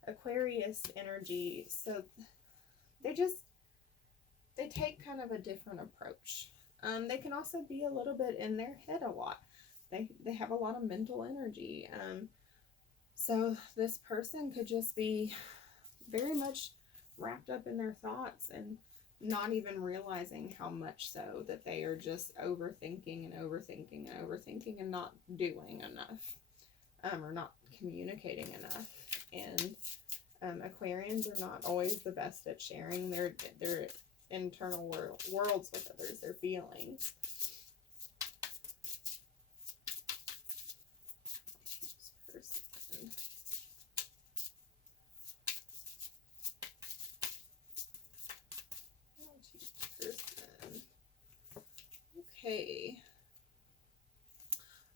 Aquarius energy, so they take kind of a different approach. They can also be a little bit in their head a lot. They have a lot of mental energy. So this person could just be very much wrapped up in their thoughts and not even realizing how much so that they are just overthinking and overthinking and overthinking and not doing enough, or not communicating enough. And Aquarians are not always the best at sharing their internal worlds with others, their feelings. Okay.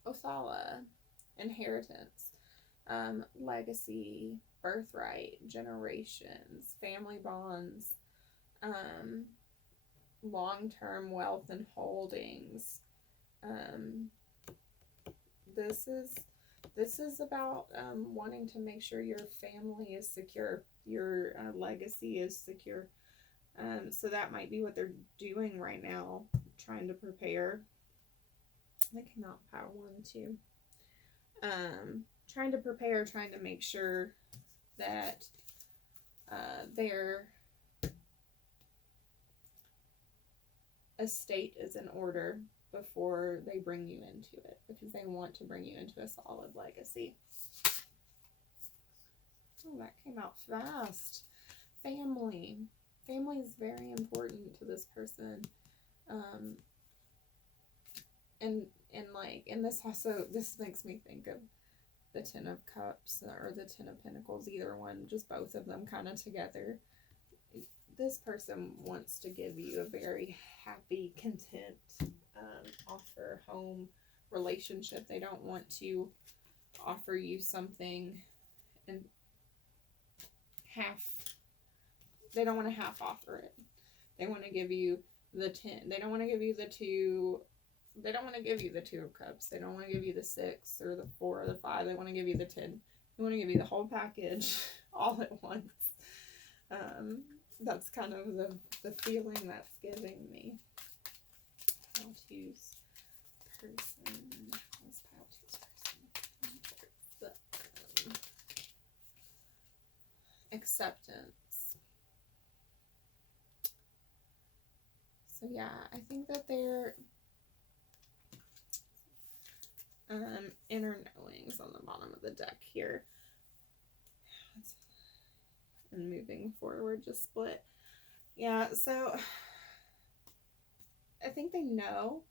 Othala, inheritance, legacy, birthright, generations, family bonds, long-term wealth and holdings. This is about wanting to make sure your family is secure, your legacy is secure. So that might be what they're doing right now, trying to prepare. That came out pile 1 too. Trying to prepare, trying to make sure that their estate is in order before they bring you into it, because they want to bring you into a solid legacy. Oh, that came out fast. Family. Family is very important to this person. And this also, this makes me think of the Ten of Cups or the Ten of Pentacles, either one, just both of them kind of together. This person wants to give you a very happy, content, offer, home, relationship. They don't want to offer you something and they don't want to half offer it. They want to give you the 10. They don't want to give you the 2. They don't want to give you the 2 of Cups. They don't want to give you the 6 or the 4 or the 5. They want to give you the 10. They want to give you the whole package all at once. That's kind of the feeling that's giving me. Pile 2's person. What's Pile 2's person? Acceptance. So yeah, I think that they're inner knowings on the bottom of the deck here. And moving forward, just split. Yeah, so I think they know.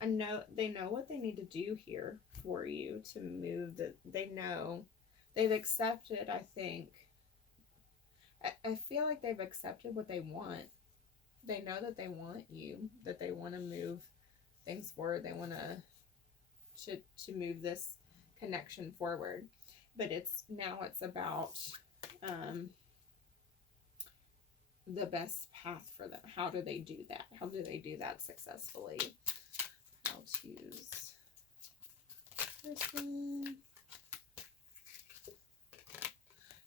They know what they need to do here for you to move. That they know. They've accepted, I think. I feel like they've accepted what they want. They know that they want you, that they want to move things forward. They want to move this connection forward. But it's about the best path for them. How do they do that? How do they do that successfully? How to use person.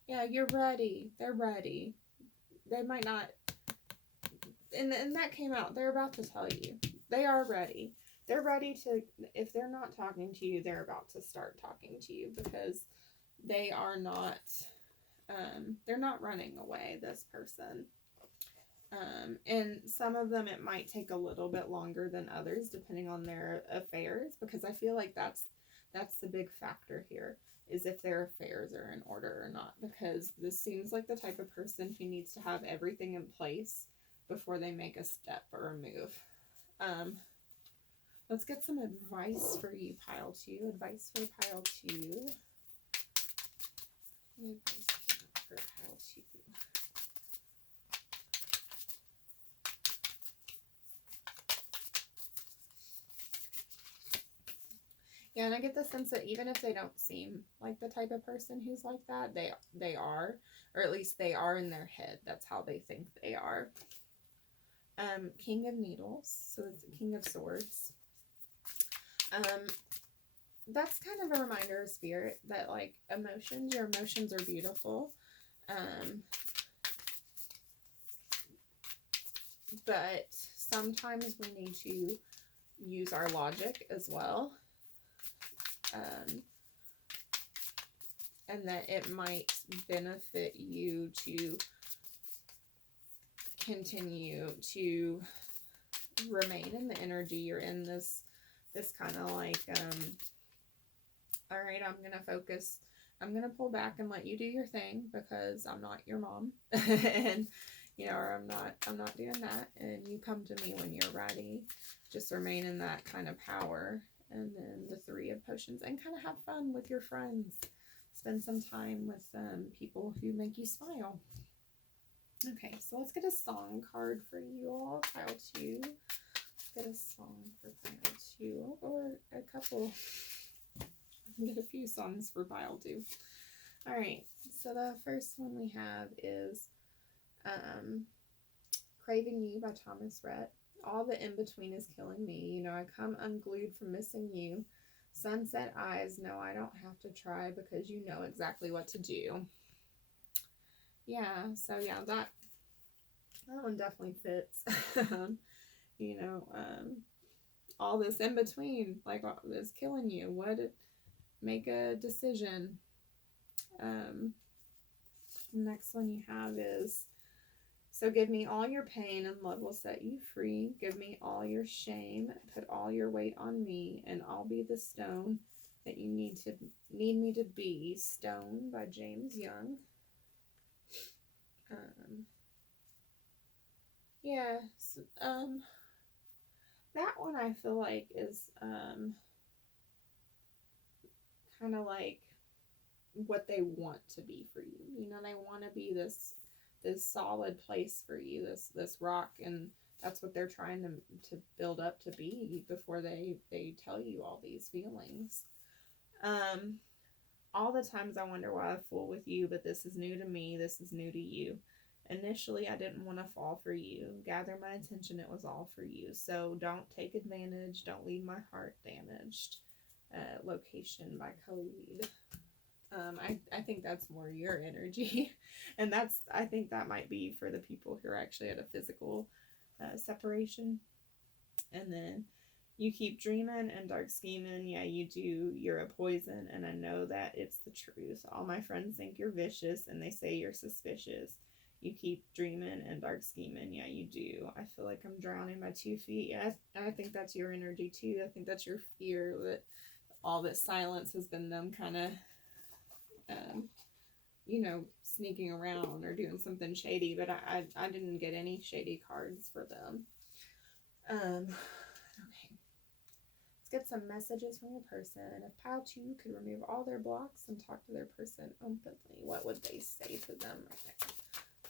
Yeah, you're ready. They're ready. They might not. And that came out. They're about to tell you. They are ready. They're ready to, if they're not talking to you, they're about to start talking to you, because they are not, they're not running away, this person. And some of them, it might take a little bit longer than others, depending on their affairs, because I feel like that's the big factor here, is if their affairs are in order or not, because this seems like the type of person who needs to have everything in place before they make a step or a move. Let's get some advice for you, Pile 2. Advice for Pile 2. Advice for Pile 2. Yeah, and I get the sense that even if they don't seem like the type of person who's like that, they are, or at least they are in their head. That's how they think they are. King of Needles, so it's King of Swords. That's kind of a reminder of spirit that like your emotions are beautiful. But sometimes we need to use our logic as well. And that it might benefit you to continue to remain in the energy you're in, this kind of like, all right, I'm going to focus, I'm going to pull back and let you do your thing because I'm not your mom. And, you know, or I'm not doing that. And you come to me when you're ready. Just remain in that kind of power. And then the 3 of Potions, and kind of have fun with your friends. Spend some time with people who make you smile. Okay, so let's get a song card for you all. Pile 2. Let's get a song for pile 2. Or a couple. Get a few songs for pile 2. Alright, so the first one we have is Craving You by Thomas Rhett. All the in-between is killing me. You know, I come unglued from missing you. Sunset eyes. No, I don't have to try because you know exactly what to do. Yeah, so yeah, that one definitely fits. You know, all this in between, like, is killing you. Make a decision. Next one you have is, so give me all your pain and love will set you free. Give me all your shame. Put all your weight on me and I'll be the stone that you need me to be. Stone by James Young. Yeah, so, that one I feel like is kind of like what they want to be for you. You know, they want to be this solid place for you, this rock, and that's what they're trying to build up to be before they tell you all these feelings. All the times I wonder why I fool with you, but this is new to me, this is new to you. Initially, I didn't want to fall for you. Gather my attention, it was all for you. So don't take advantage, don't leave my heart damaged. Location by Khalid. I think that's more your energy. And I think that might be for the people who are actually at a physical separation. And then you keep dreaming and dark scheming. Yeah, you do. You're a poison, and I know that it's the truth. All my friends think you're vicious, and they say you're suspicious. You keep dreaming and dark scheming. Yeah, you do. I feel like I'm drowning my 2 feet. Yeah, I think that's your energy too. I think that's your fear that all this silence has been them kind of, you know, sneaking around or doing something shady. But I didn't get any shady cards for them. Okay. Let's get some messages from your person. If pile 2 could remove all their blocks and talk to their person openly, what would they say to them right now?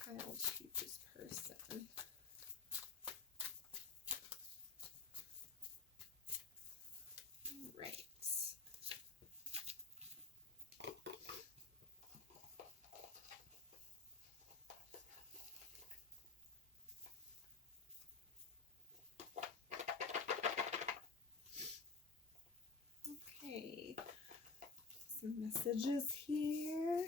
Pile 2's person. Right. Okay. Some messages here.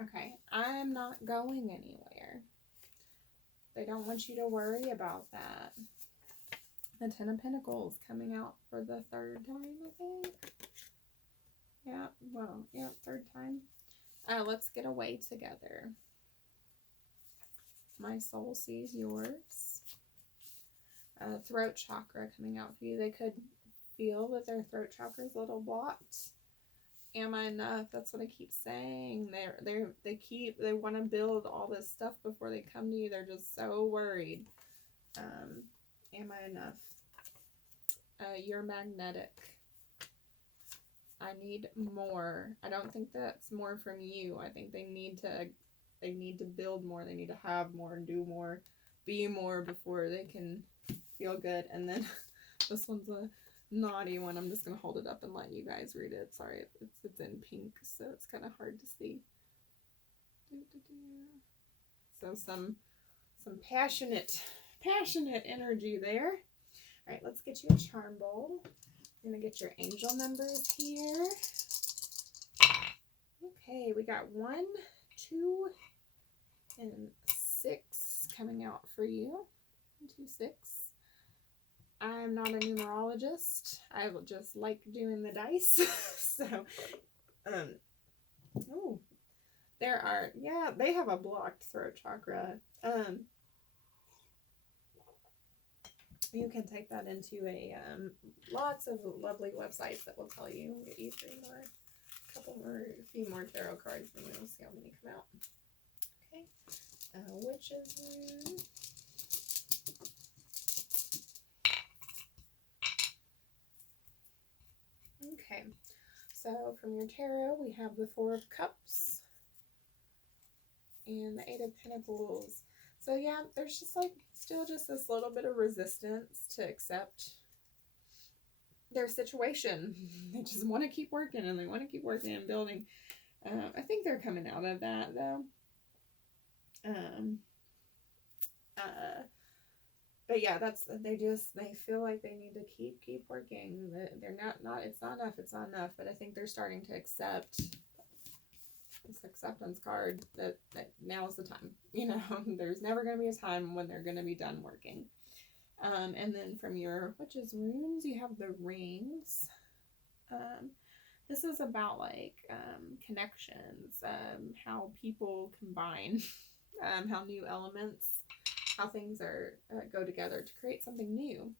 Okay, I'm not going anywhere. They don't want you to worry about that. The 10 of Pentacles coming out for the 3rd time, I think. Yeah, well, yeah, 3rd time. Let's get away together. My soul sees yours. Throat chakra coming out for you. They could feel that their throat chakra is a little blocked. Am I enough? That's what I keep saying. They want to build all this stuff before they come to you. They're just so worried. Am I enough? You're magnetic. I need more. I don't think that's more from you. I think they need to build more. They need to have more, do more, be more before they can feel good. And then this one's naughty one. I'm just going to hold it up and let you guys read it. Sorry, it's in pink, so it's kind of hard to see. So some passionate energy there. All right, let's get you a charm bowl. I'm going to get your angel numbers here. Okay, we got 1, 2, and 6 coming out for you. 1, 2, 6. I'm not a numerologist. I just like doing the dice. So, oh, there are, yeah, they have a blocked throat chakra. You can type that into a, lots of lovely websites that will tell you. We'll get you a few more tarot cards, and we'll see how many come out. Okay, witch's rune. Okay, so from your tarot, we have the 4 of Cups and the 8 of Pentacles. So yeah, there's just like still just this little bit of resistance to accept their situation. They just want to keep working, and they want to keep working and building. I think they're coming out of that though. But yeah, they feel like they need to keep working. They're not it's not enough, but I think they're starting to accept this acceptance card that now's the time. You know, there's never going to be a time when they're going to be done working. And then from your witch's runes, you have the rings. This is about like connections, how people combine, how new elements, how things go together to create something new.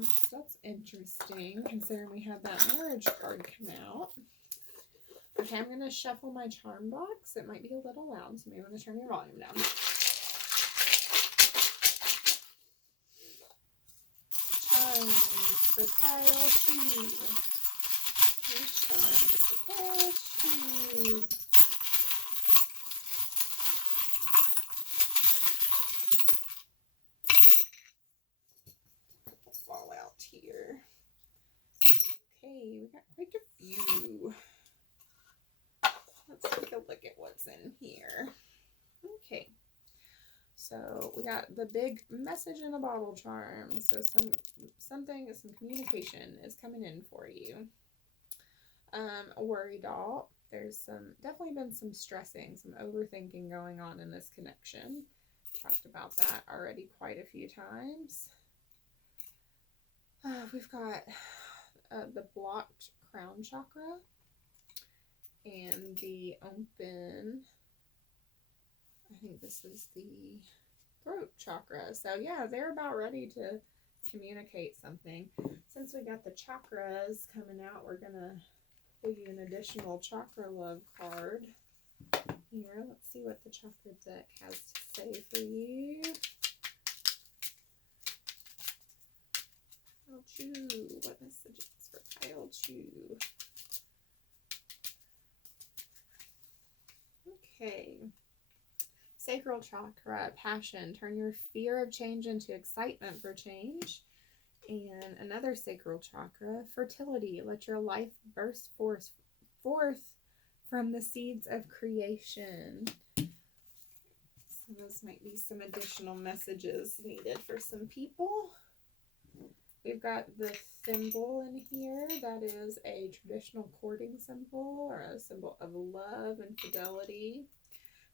So that's interesting, considering we had that marriage card come out. Okay, I'm going to shuffle my charm box. It might be a little loud, so maybe I'm going to turn your volume down. Charms for pile 2. Charms for pile 2. Fall out here. Okay, we got quite a few. Let's take a look at what's in here. Okay. So we got the big message in a bottle charm. So some communication is coming in for you. A worry doll. There's definitely been some stressing, some overthinking going on in this connection. Talked about that already quite a few times. We've got the blocked crown chakra and the open, I think this is the throat chakra. So yeah, they're about ready to communicate something. Since we got the chakras coming out, we're gonna give you an additional chakra love card here. Let's see what the chakra deck has to say for you. Pile 2, what messages for pile 2? Okay. Sacral chakra, passion. Turn your fear of change into excitement for change. And another sacral chakra, fertility. Let your life burst forth from the seeds of creation. So those might be some additional messages needed for some people. We've got the thimble in here. That is a traditional courting symbol, or a symbol of love and fidelity.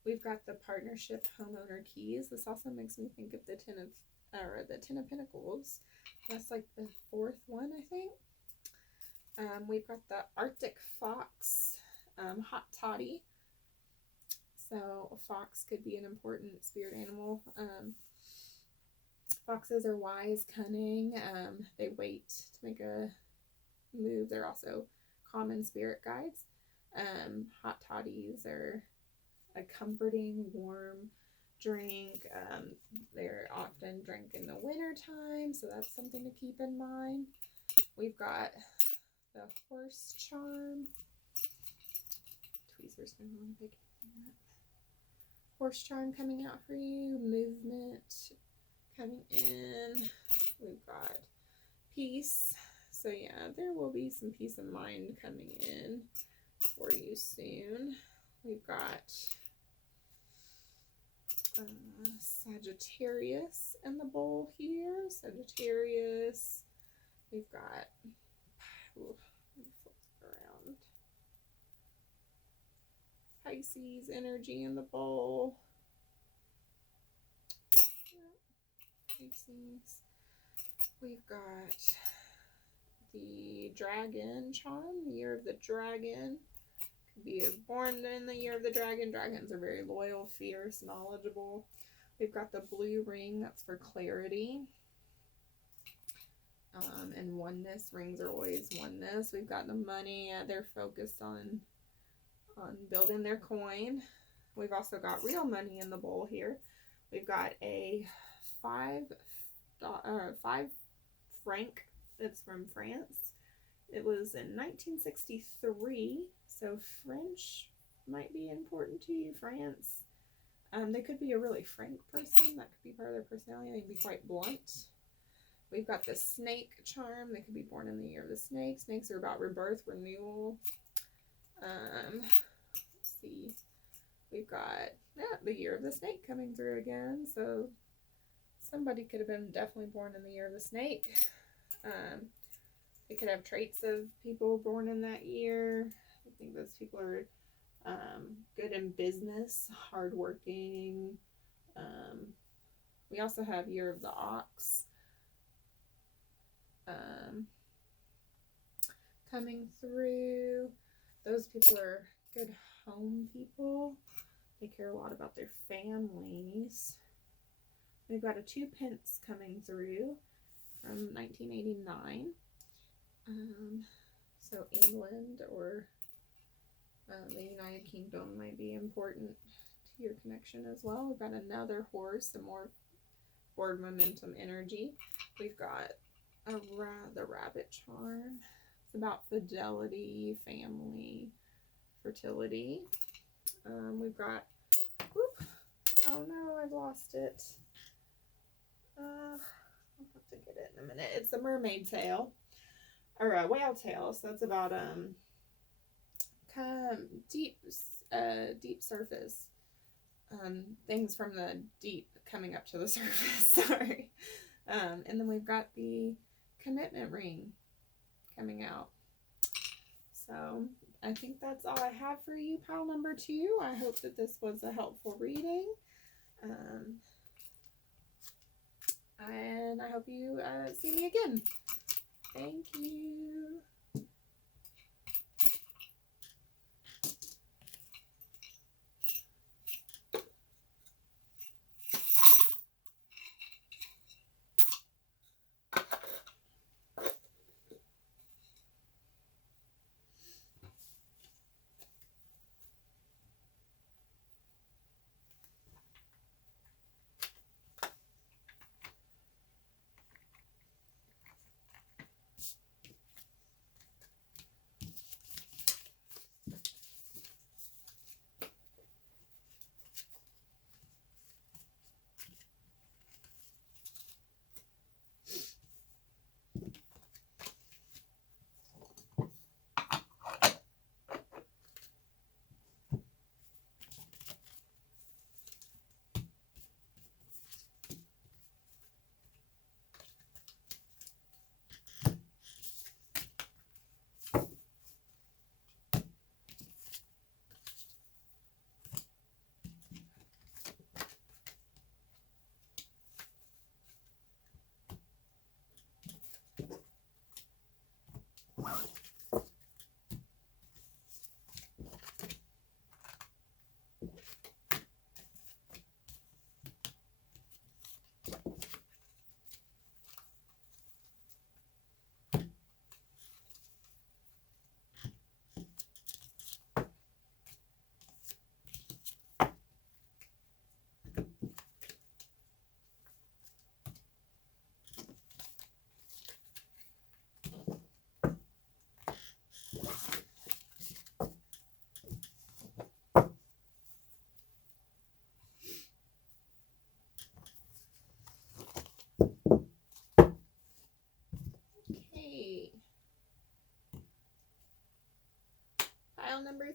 We've got the partnership homeowner keys. This also makes me think of the Ten of Pentacles. That's like the 4th one, I think. We've got the Arctic fox, hot toddy. So a fox could be an important spirit animal. Foxes are wise, cunning. They wait to make a move. They're also common spirit guides. Hot toddies are a comforting, warm drink. They're often drank in the winter time, so that's something to keep in mind. We've got the horse charm. Tweezers don't want to pick that. Horse charm coming out for you. Movement coming in. We've got peace, So yeah, there will be some peace of mind coming in for you soon. We've got Sagittarius in the bowl here. Sagittarius. We've got, ooh, let me flip it around. Pisces energy in the bowl. Pisces. We've got the dragon charm, the year of the dragon. Could be born in the year of the dragon. Dragons are very loyal, fierce, knowledgeable. We've got the blue ring, that's for clarity. And oneness, rings are always oneness. We've got the money, they're focused on building their coin. We've also got real money in the bowl here. We've got a five franc that's from France. It was in 1963, so French might be important to you, France. They could be a really frank person. That could be part of their personality. They can be quite blunt. We've got the snake charm. They could be born in the year of the snake. Snakes are about rebirth, renewal. Let's see. We've got the year of the snake coming through again. So somebody could have been definitely born in the year of the snake. They could have traits of people born in that year. I think those people are good in business, hardworking. We also have year of the ox coming through. Those people are good home people. They care a lot about their families. We've got a 2 pence coming through from 1989. So England or the United Kingdom might be important to your connection as well. We've got another horse, some more forward momentum energy. We've got the rabbit charm. It's about fidelity, family, fertility. We've got, oh no, I've lost it. I'll have to get it in a minute. It's a mermaid tail, or a whale tail. So that's about deep surface. Things from the deep coming up to the surface. Sorry. And then we've got the commitment ring coming out. So I think that's all I have for you, pile number 2. I hope that this was a helpful reading. And I hope you see me again. Thank you.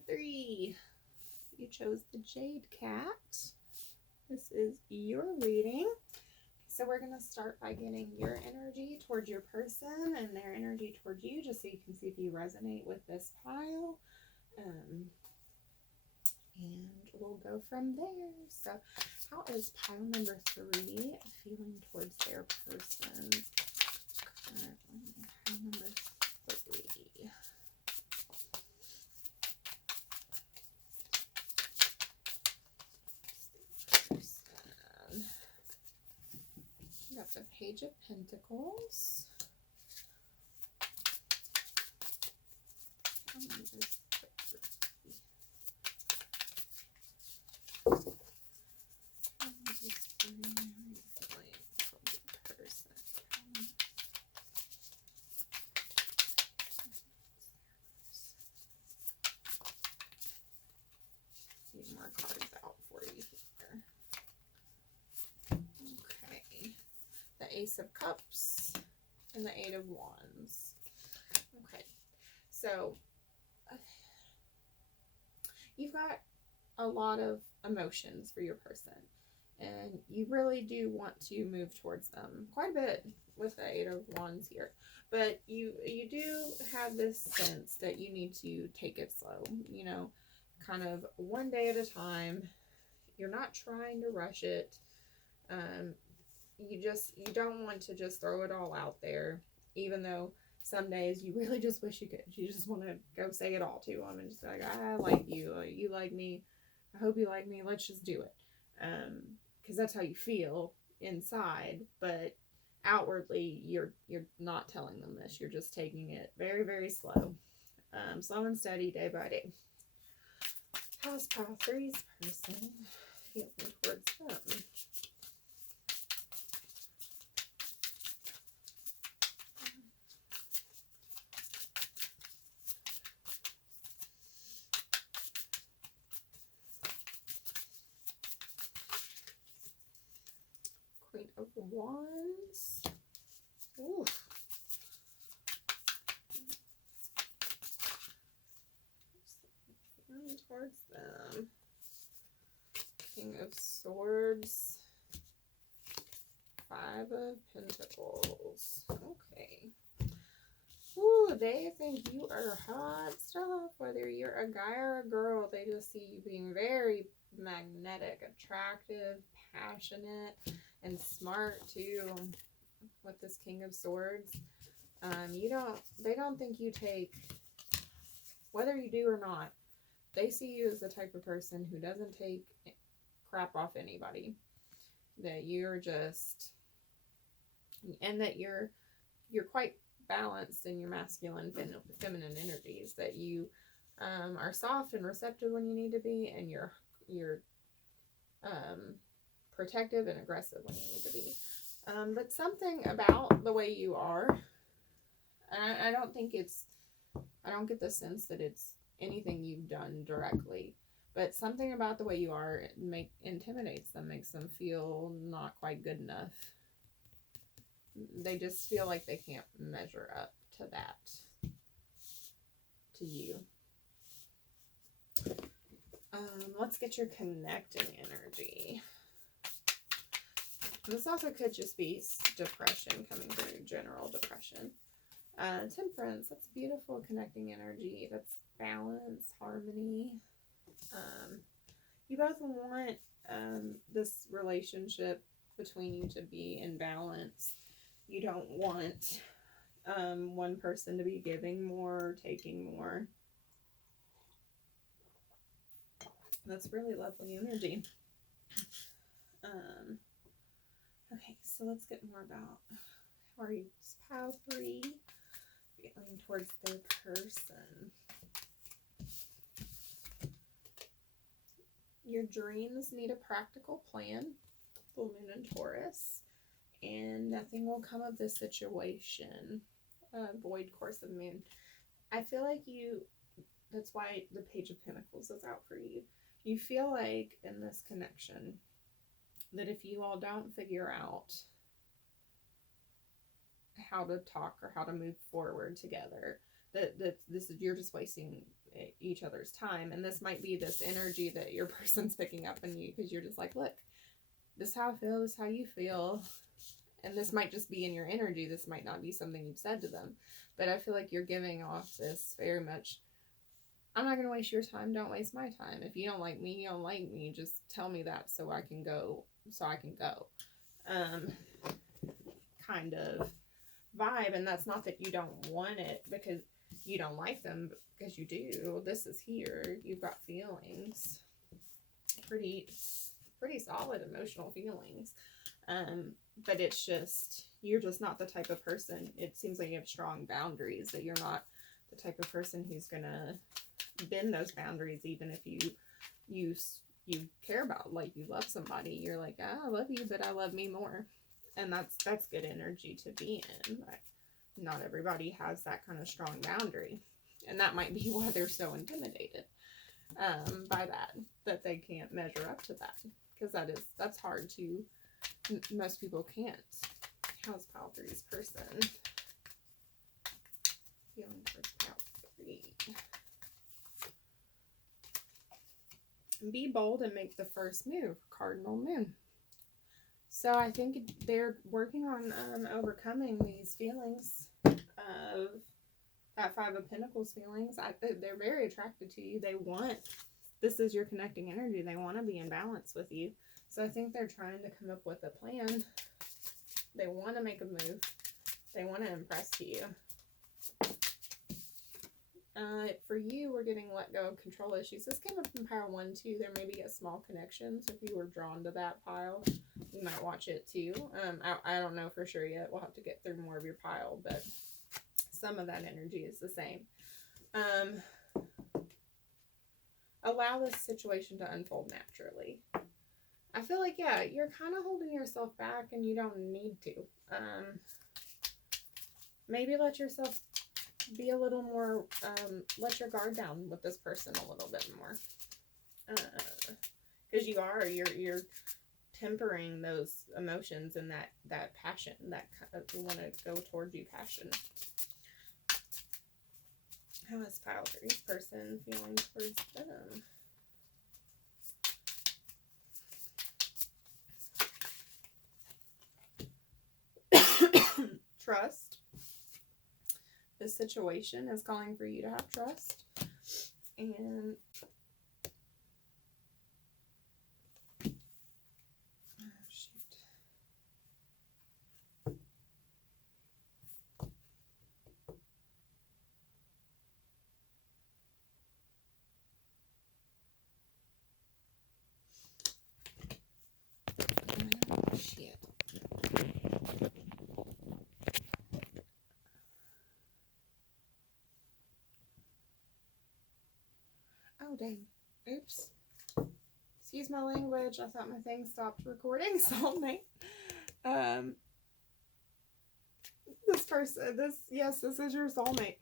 3. You chose the Jade Cat. This is your reading. So we're going to start by getting your energy towards your person and their energy towards you, just so you can see if you resonate with this pile. And we'll go from there. So how is pile number 3 feeling towards their person? Currently, pile number 3. Got the Page of Pentacles. More cards out for you here. Okay. The Ace of Cups and the 8 of Wands. Okay. So you've got a lot of emotions for your person, and you really do want to move towards them quite a bit with the 8 of Wands here. But you do have this sense that you need to take it slow, you know, kind of one day at a time. You're not trying to rush it. You don't want to just throw it all out there, even though some days you really just wish you could. You just want to go say it all to them and just be like, I like you, you like me, I hope you like me, let's just do it. Because that's how you feel inside, but outwardly you're not telling them this. You're just taking it very, very slow. Slow and steady, day by day. How's pile 3's person feeling towards them? Queen of Wands. Ooh. Towards them. King of Swords. 5 of Pentacles. Okay. Ooh, they think you are hot stuff. Whether you're a guy or a girl, they just see you being very magnetic, attractive, passionate, and smart too. With this King of Swords, they don't think you take, whether you do or not, they see you as the type of person who doesn't take crap off anybody. That you're just, and that you're quite balanced in your masculine, feminine energies. That you are soft and receptive when you need to be, and you're protective and aggressive when you need to be. But something about the way you are, and I don't get the sense that it's anything you've done directly, but something about the way you are intimidates them, makes them feel not quite good enough. They just feel like they can't measure up to that, to you. Let's get your connecting energy. This also could just be depression coming through, general depression. Temperance, that's beautiful connecting energy. That's balance, harmony. You both want this relationship between you to be in balance. You don't want one person to be giving more or taking more. That's really lovely energy. Okay, so let's get more about how are you, pile 3, feeling towards their person. Your dreams need a practical plan, full moon and Taurus, and nothing will come of this situation. Void course of moon. I feel like that's why the Page of Pentacles is out for you. You feel like in this connection that if you all don't figure out how to talk or how to move forward together, that you're just wasting each other's time. And this might be this energy that your person's picking up on you, because you're just like, look, this is how I feel, this is how you feel. And this might just be in your energy. This might not be something you've said to them. But I feel like you're giving off this very much, I'm not going to waste your time. Don't waste my time. If you don't like me, you don't like me. Just tell me that so I can go. Kind of vibe. And that's not that you don't want it because you don't like them, because you do. This is here. You've got feelings. Pretty solid emotional feelings. But it's just, you're just not the type of person. It seems like you have strong boundaries, that you're not the type of person who's gonna bend those boundaries, even if you care about, like, you love somebody. You're like, I love you, but I love me more. And that's good energy to be in. Like, not everybody has that kind of strong boundary. And that might be why they're so intimidated by that they can't measure up to that. Because that's hard to, most people can't. How's Pile 3's person feeling towards Pile 3? Be bold and make the first move. Cardinal Moon. So I think they're working on overcoming these feelings of that Five of Pentacles feelings. They're very attracted to you. This is your connecting energy. They want to be in balance with you. So I think they're trying to come up with a plan. They want to make a move. They want to impress you. For you, we're getting let go of control issues. This came up in pile 1 too. There may be a small connection. So if you were drawn to that pile, you might watch it too. I don't know for sure yet. We'll have to get through more of your pile, but some of that energy is the same. Allow this situation to unfold naturally. I feel like, yeah, you're kind of holding yourself back and you don't need to. Maybe let yourself be a little more, let your guard down with this person a little bit more. Because you're tempering those emotions and that passion, that you want to go towards you passion. How is Pile 3's person feeling towards them? Trust. This situation is calling for you to have trust. And shit. Oh, dang. Oops. Excuse my language. I thought my thing stopped recording. Soulmate. This person, this is your soulmate.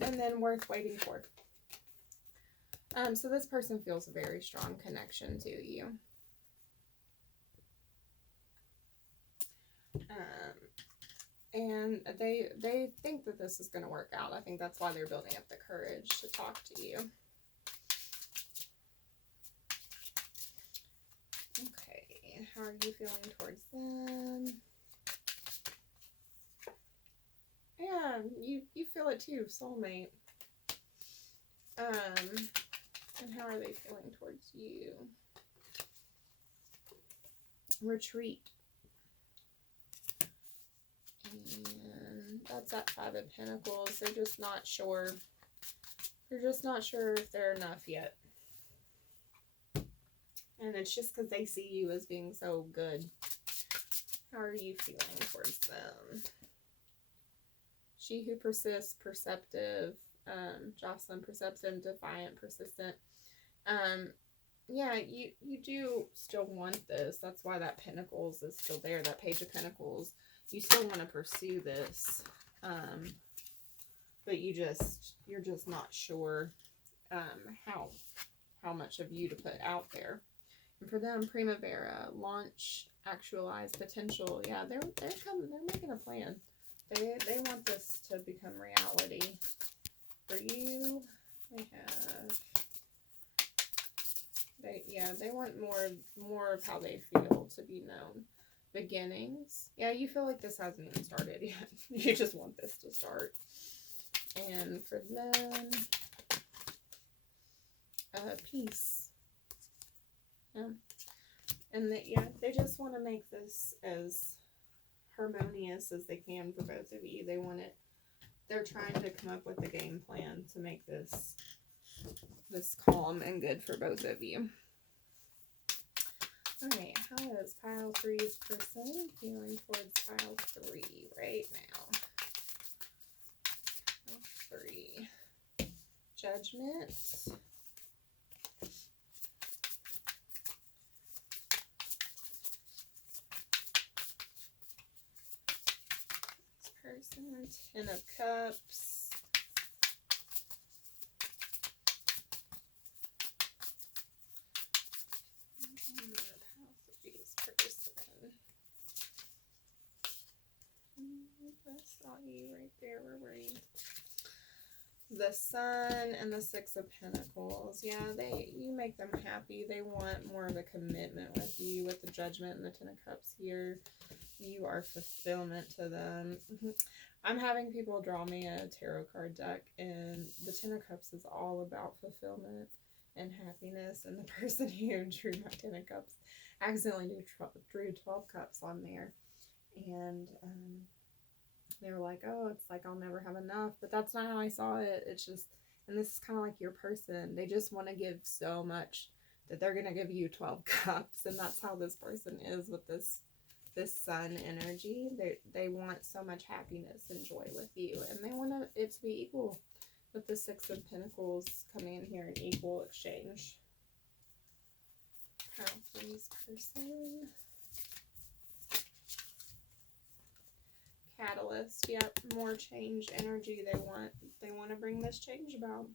And then worth waiting for. So this person feels a very strong connection to you. And they think that this is going to work out. I think that's why they're building up the courage to talk to you. Okay, how are you feeling towards them? Yeah, you feel it too, soulmate. And how are they feeling towards you? Retreat. And that's that Five of Pentacles. They're just not sure. They're just not sure if they're enough yet. And it's just because they see you as being so good. How are you feeling towards them? She who persists, perceptive. Jocelyn, perceptive, defiant, persistent. Yeah, you do still want this. That's why that Pentacles is still there. That Page of Pentacles. You still want to pursue this. But you're just not sure how much of you to put out there. And for them, Primavera, launch, actualize, potential. Yeah, they're making a plan. They want this to become reality. For you, they want more of how they feel to be known. Beginnings. Yeah, you feel like this hasn't even started yet. You just want this to start. And for them, peace. Yeah. And they just want to make this as harmonious as they can for both of you. They're trying to come up with a game plan to make this calm and good for both of you. Alright, how is pile 3's person feeling towards pile 3 right now? Pile 3. Judgment. Person, 10 of Cups. I saw you right there. Where were you? The Sun and the 6 of Pentacles. Yeah, you make them happy. They want more of a commitment with you. With the Judgment and the 10 of Cups here, you are fulfillment to them. I'm having people draw me a tarot card deck, and the 10 of Cups is all about fulfillment and happiness. And the person who drew my 10 of Cups accidentally drew 12 cups on there, and they were like, oh, it's like I'll never have enough. But that's not how I saw it. It's just, and this is kind of like your person. They just want to give so much that they're going to give you 12 cups. And that's how this person is with this Sun energy. They want so much happiness and joy with you. And they want it to be equal, with the 6 of Pentacles coming in here in equal exchange. Pile 3's person. Catalyst. Yep, more change energy. They want to bring this change about.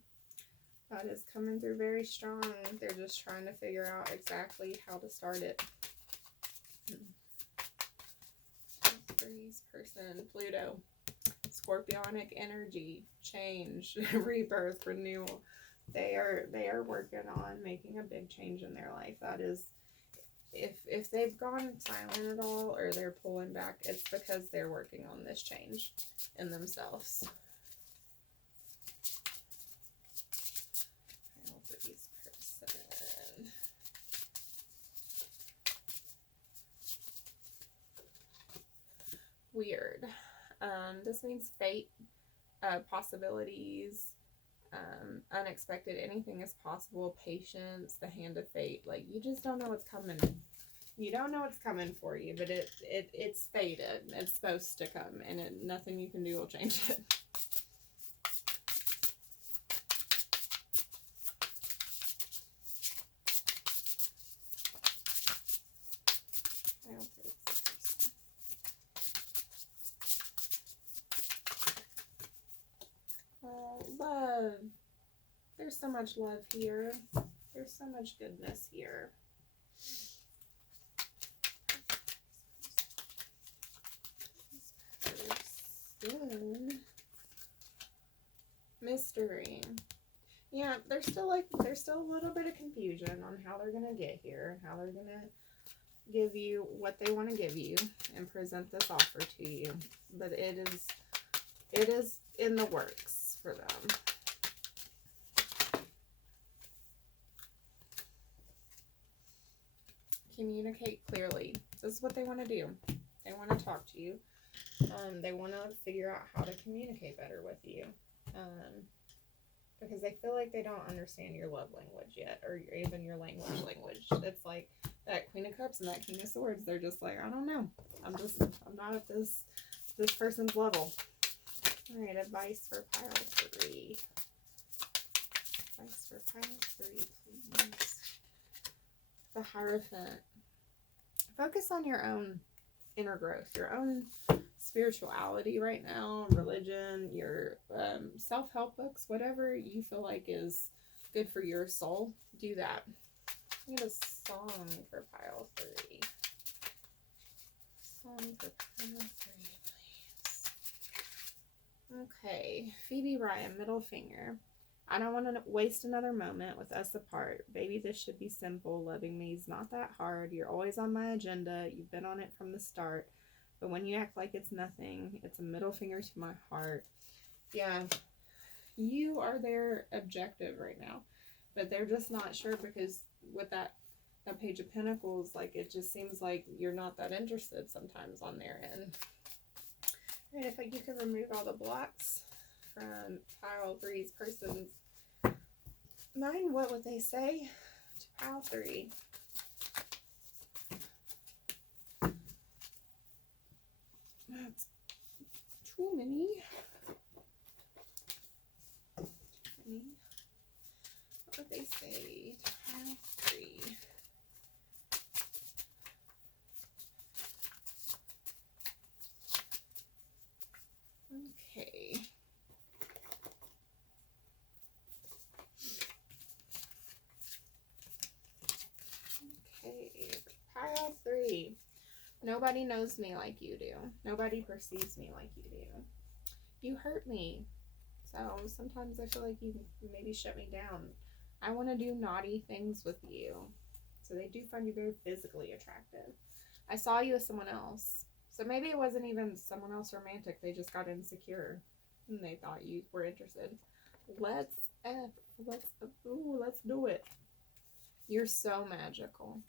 That is coming through very strong. They're just trying to figure out exactly how to start it. Three's person. Pluto. Scorpionic energy. Change. Rebirth. Renewal. They are working on making a big change in their life. That is, if they've gone silent at all, or they're pulling back, it's because they're working on this change in themselves. Three's person. Weird. This means fate, possibilities, unexpected. Anything is possible. Patience, the hand of fate. Like, you just don't know what's coming. You don't know what's coming for you, but it's fated. It's supposed to come, and nothing you can do will change it. Love. There's so much love here. There's so much goodness here. Mystery. Yeah, there's still a little bit of confusion on how they're gonna get here, how they're gonna give you what they want to give you and present this offer to you. But it is in the works for them. Communicate clearly. This is what they want to do. They want to talk to you. They want to figure out how to communicate better with you. Because they feel like they don't understand your love language yet, or even your language. It's like that Queen of Cups and that King of Swords. They're just like, I don't know. I'm not at this person's level. All right, advice for pile 3. Advice for pile 3, please. The Hierophant. Focus on your own inner growth, your own spirituality right now, religion, your self-help books, whatever you feel like is good for your soul. Do that. Get a song for pile 3. Song for pile 3, please. Okay, Phoebe Ryan, middle finger. I don't want to waste another moment with us apart. Baby, this should be simple. Loving me is not that hard. You're always on my agenda. You've been on it from the start. But when you act like it's nothing, it's a middle finger to my heart. Yeah, you are their objective right now. But they're just not sure because with that Page of Pentacles, like, it just seems like you're not that interested sometimes on their end. And if you could remove all the blocks from pile 3's person's mind, what would they say to pile 3? That's too many. What would they say to pile 3? Okay. Okay, pile 3. Nobody knows me like you do. Nobody perceives me like you do. You hurt me. So sometimes I feel like you maybe shut me down. I want to do naughty things with you. So they do find you very physically attractive. I saw you as someone else. So maybe it wasn't even someone else romantic. They just got insecure. And they thought you were interested. Let's do it. You're so magical.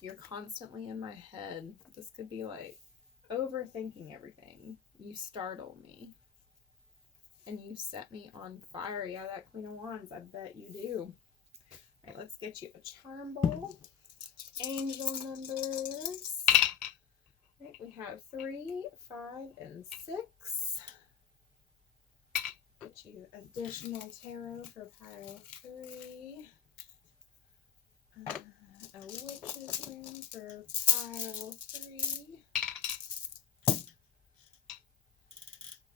You're constantly in my head. This could be like overthinking everything. You startle me. And you set me on fire. Yeah, that Queen of Wands, I bet you do. All right, let's get you a charm bowl. Angel numbers. All right, we have 3, 5, and 6. Get you additional tarot for pile 3. A witch's ring for pile 3.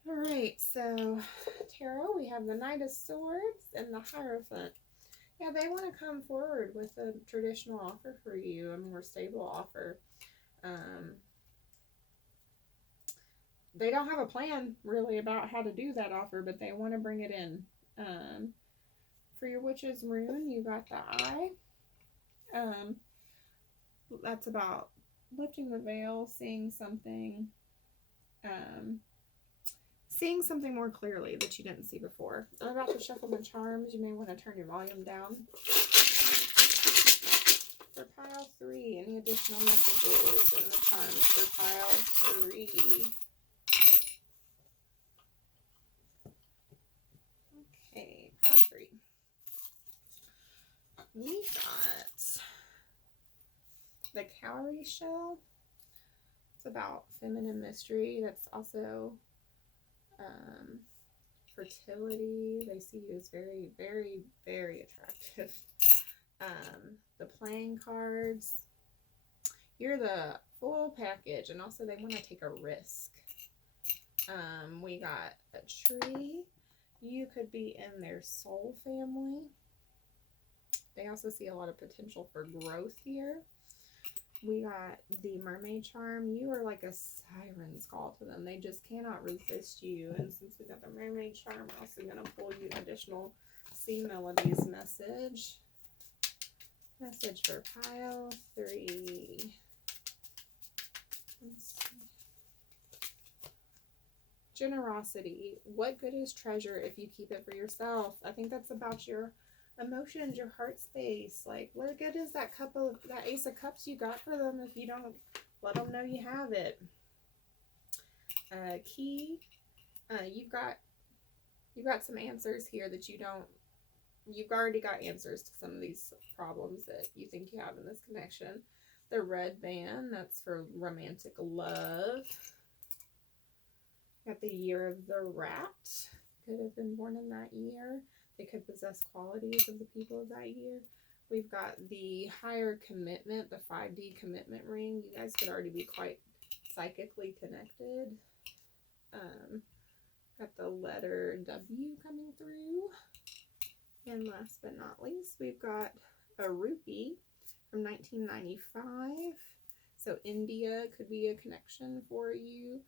Alright, so tarot, we have the Knight of Swords and the Hierophant. Yeah, they want to come forward with a traditional offer for you, a more stable offer. They don't have a plan, really, about how to do that offer, but they want to bring it in. For your Witch's Rune, you got the Eye. That's about lifting the veil, seeing something more clearly that you didn't see before. I'm about to shuffle my charms. You may want to turn your volume down. For pile 3, any additional messages in the charms for pile 3? Okay, pile 3. We got the cowrie shell. It's about feminine mystery. That's also fertility. They see you as very, very, very attractive. The playing cards. You're the full package, and also they want to take a risk. We got a tree. You could be in their soul family. They also see a lot of potential for growth here. We got the mermaid charm. You are like a siren's call to them. They just cannot resist you. And since we got the mermaid charm, we're also going to pull you additional sea melodies message. Message for pile 3. Let's see. Generosity. What good is treasure if you keep it for yourself? I think that's about your emotions, your heart space. Like, what good is that Ace of Cups you got for them if you don't let them know you have it? Key. You've got some answers here that you've already got answers to some of these problems that you think you have in this connection. The red band, that's for romantic love. Got the year of the rat. Could have been born in that year. They could possess qualities of the people of that year. We've got the higher commitment, the 5D commitment ring. You guys could already be quite psychically connected. Got the letter W coming through. And last but not least, we've got a rupee from 1995. So India could be a connection for you.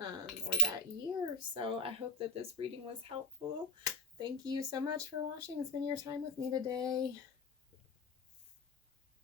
or that year. So I hope that this reading was helpful. Thank you so much for watching and spending your time with me today.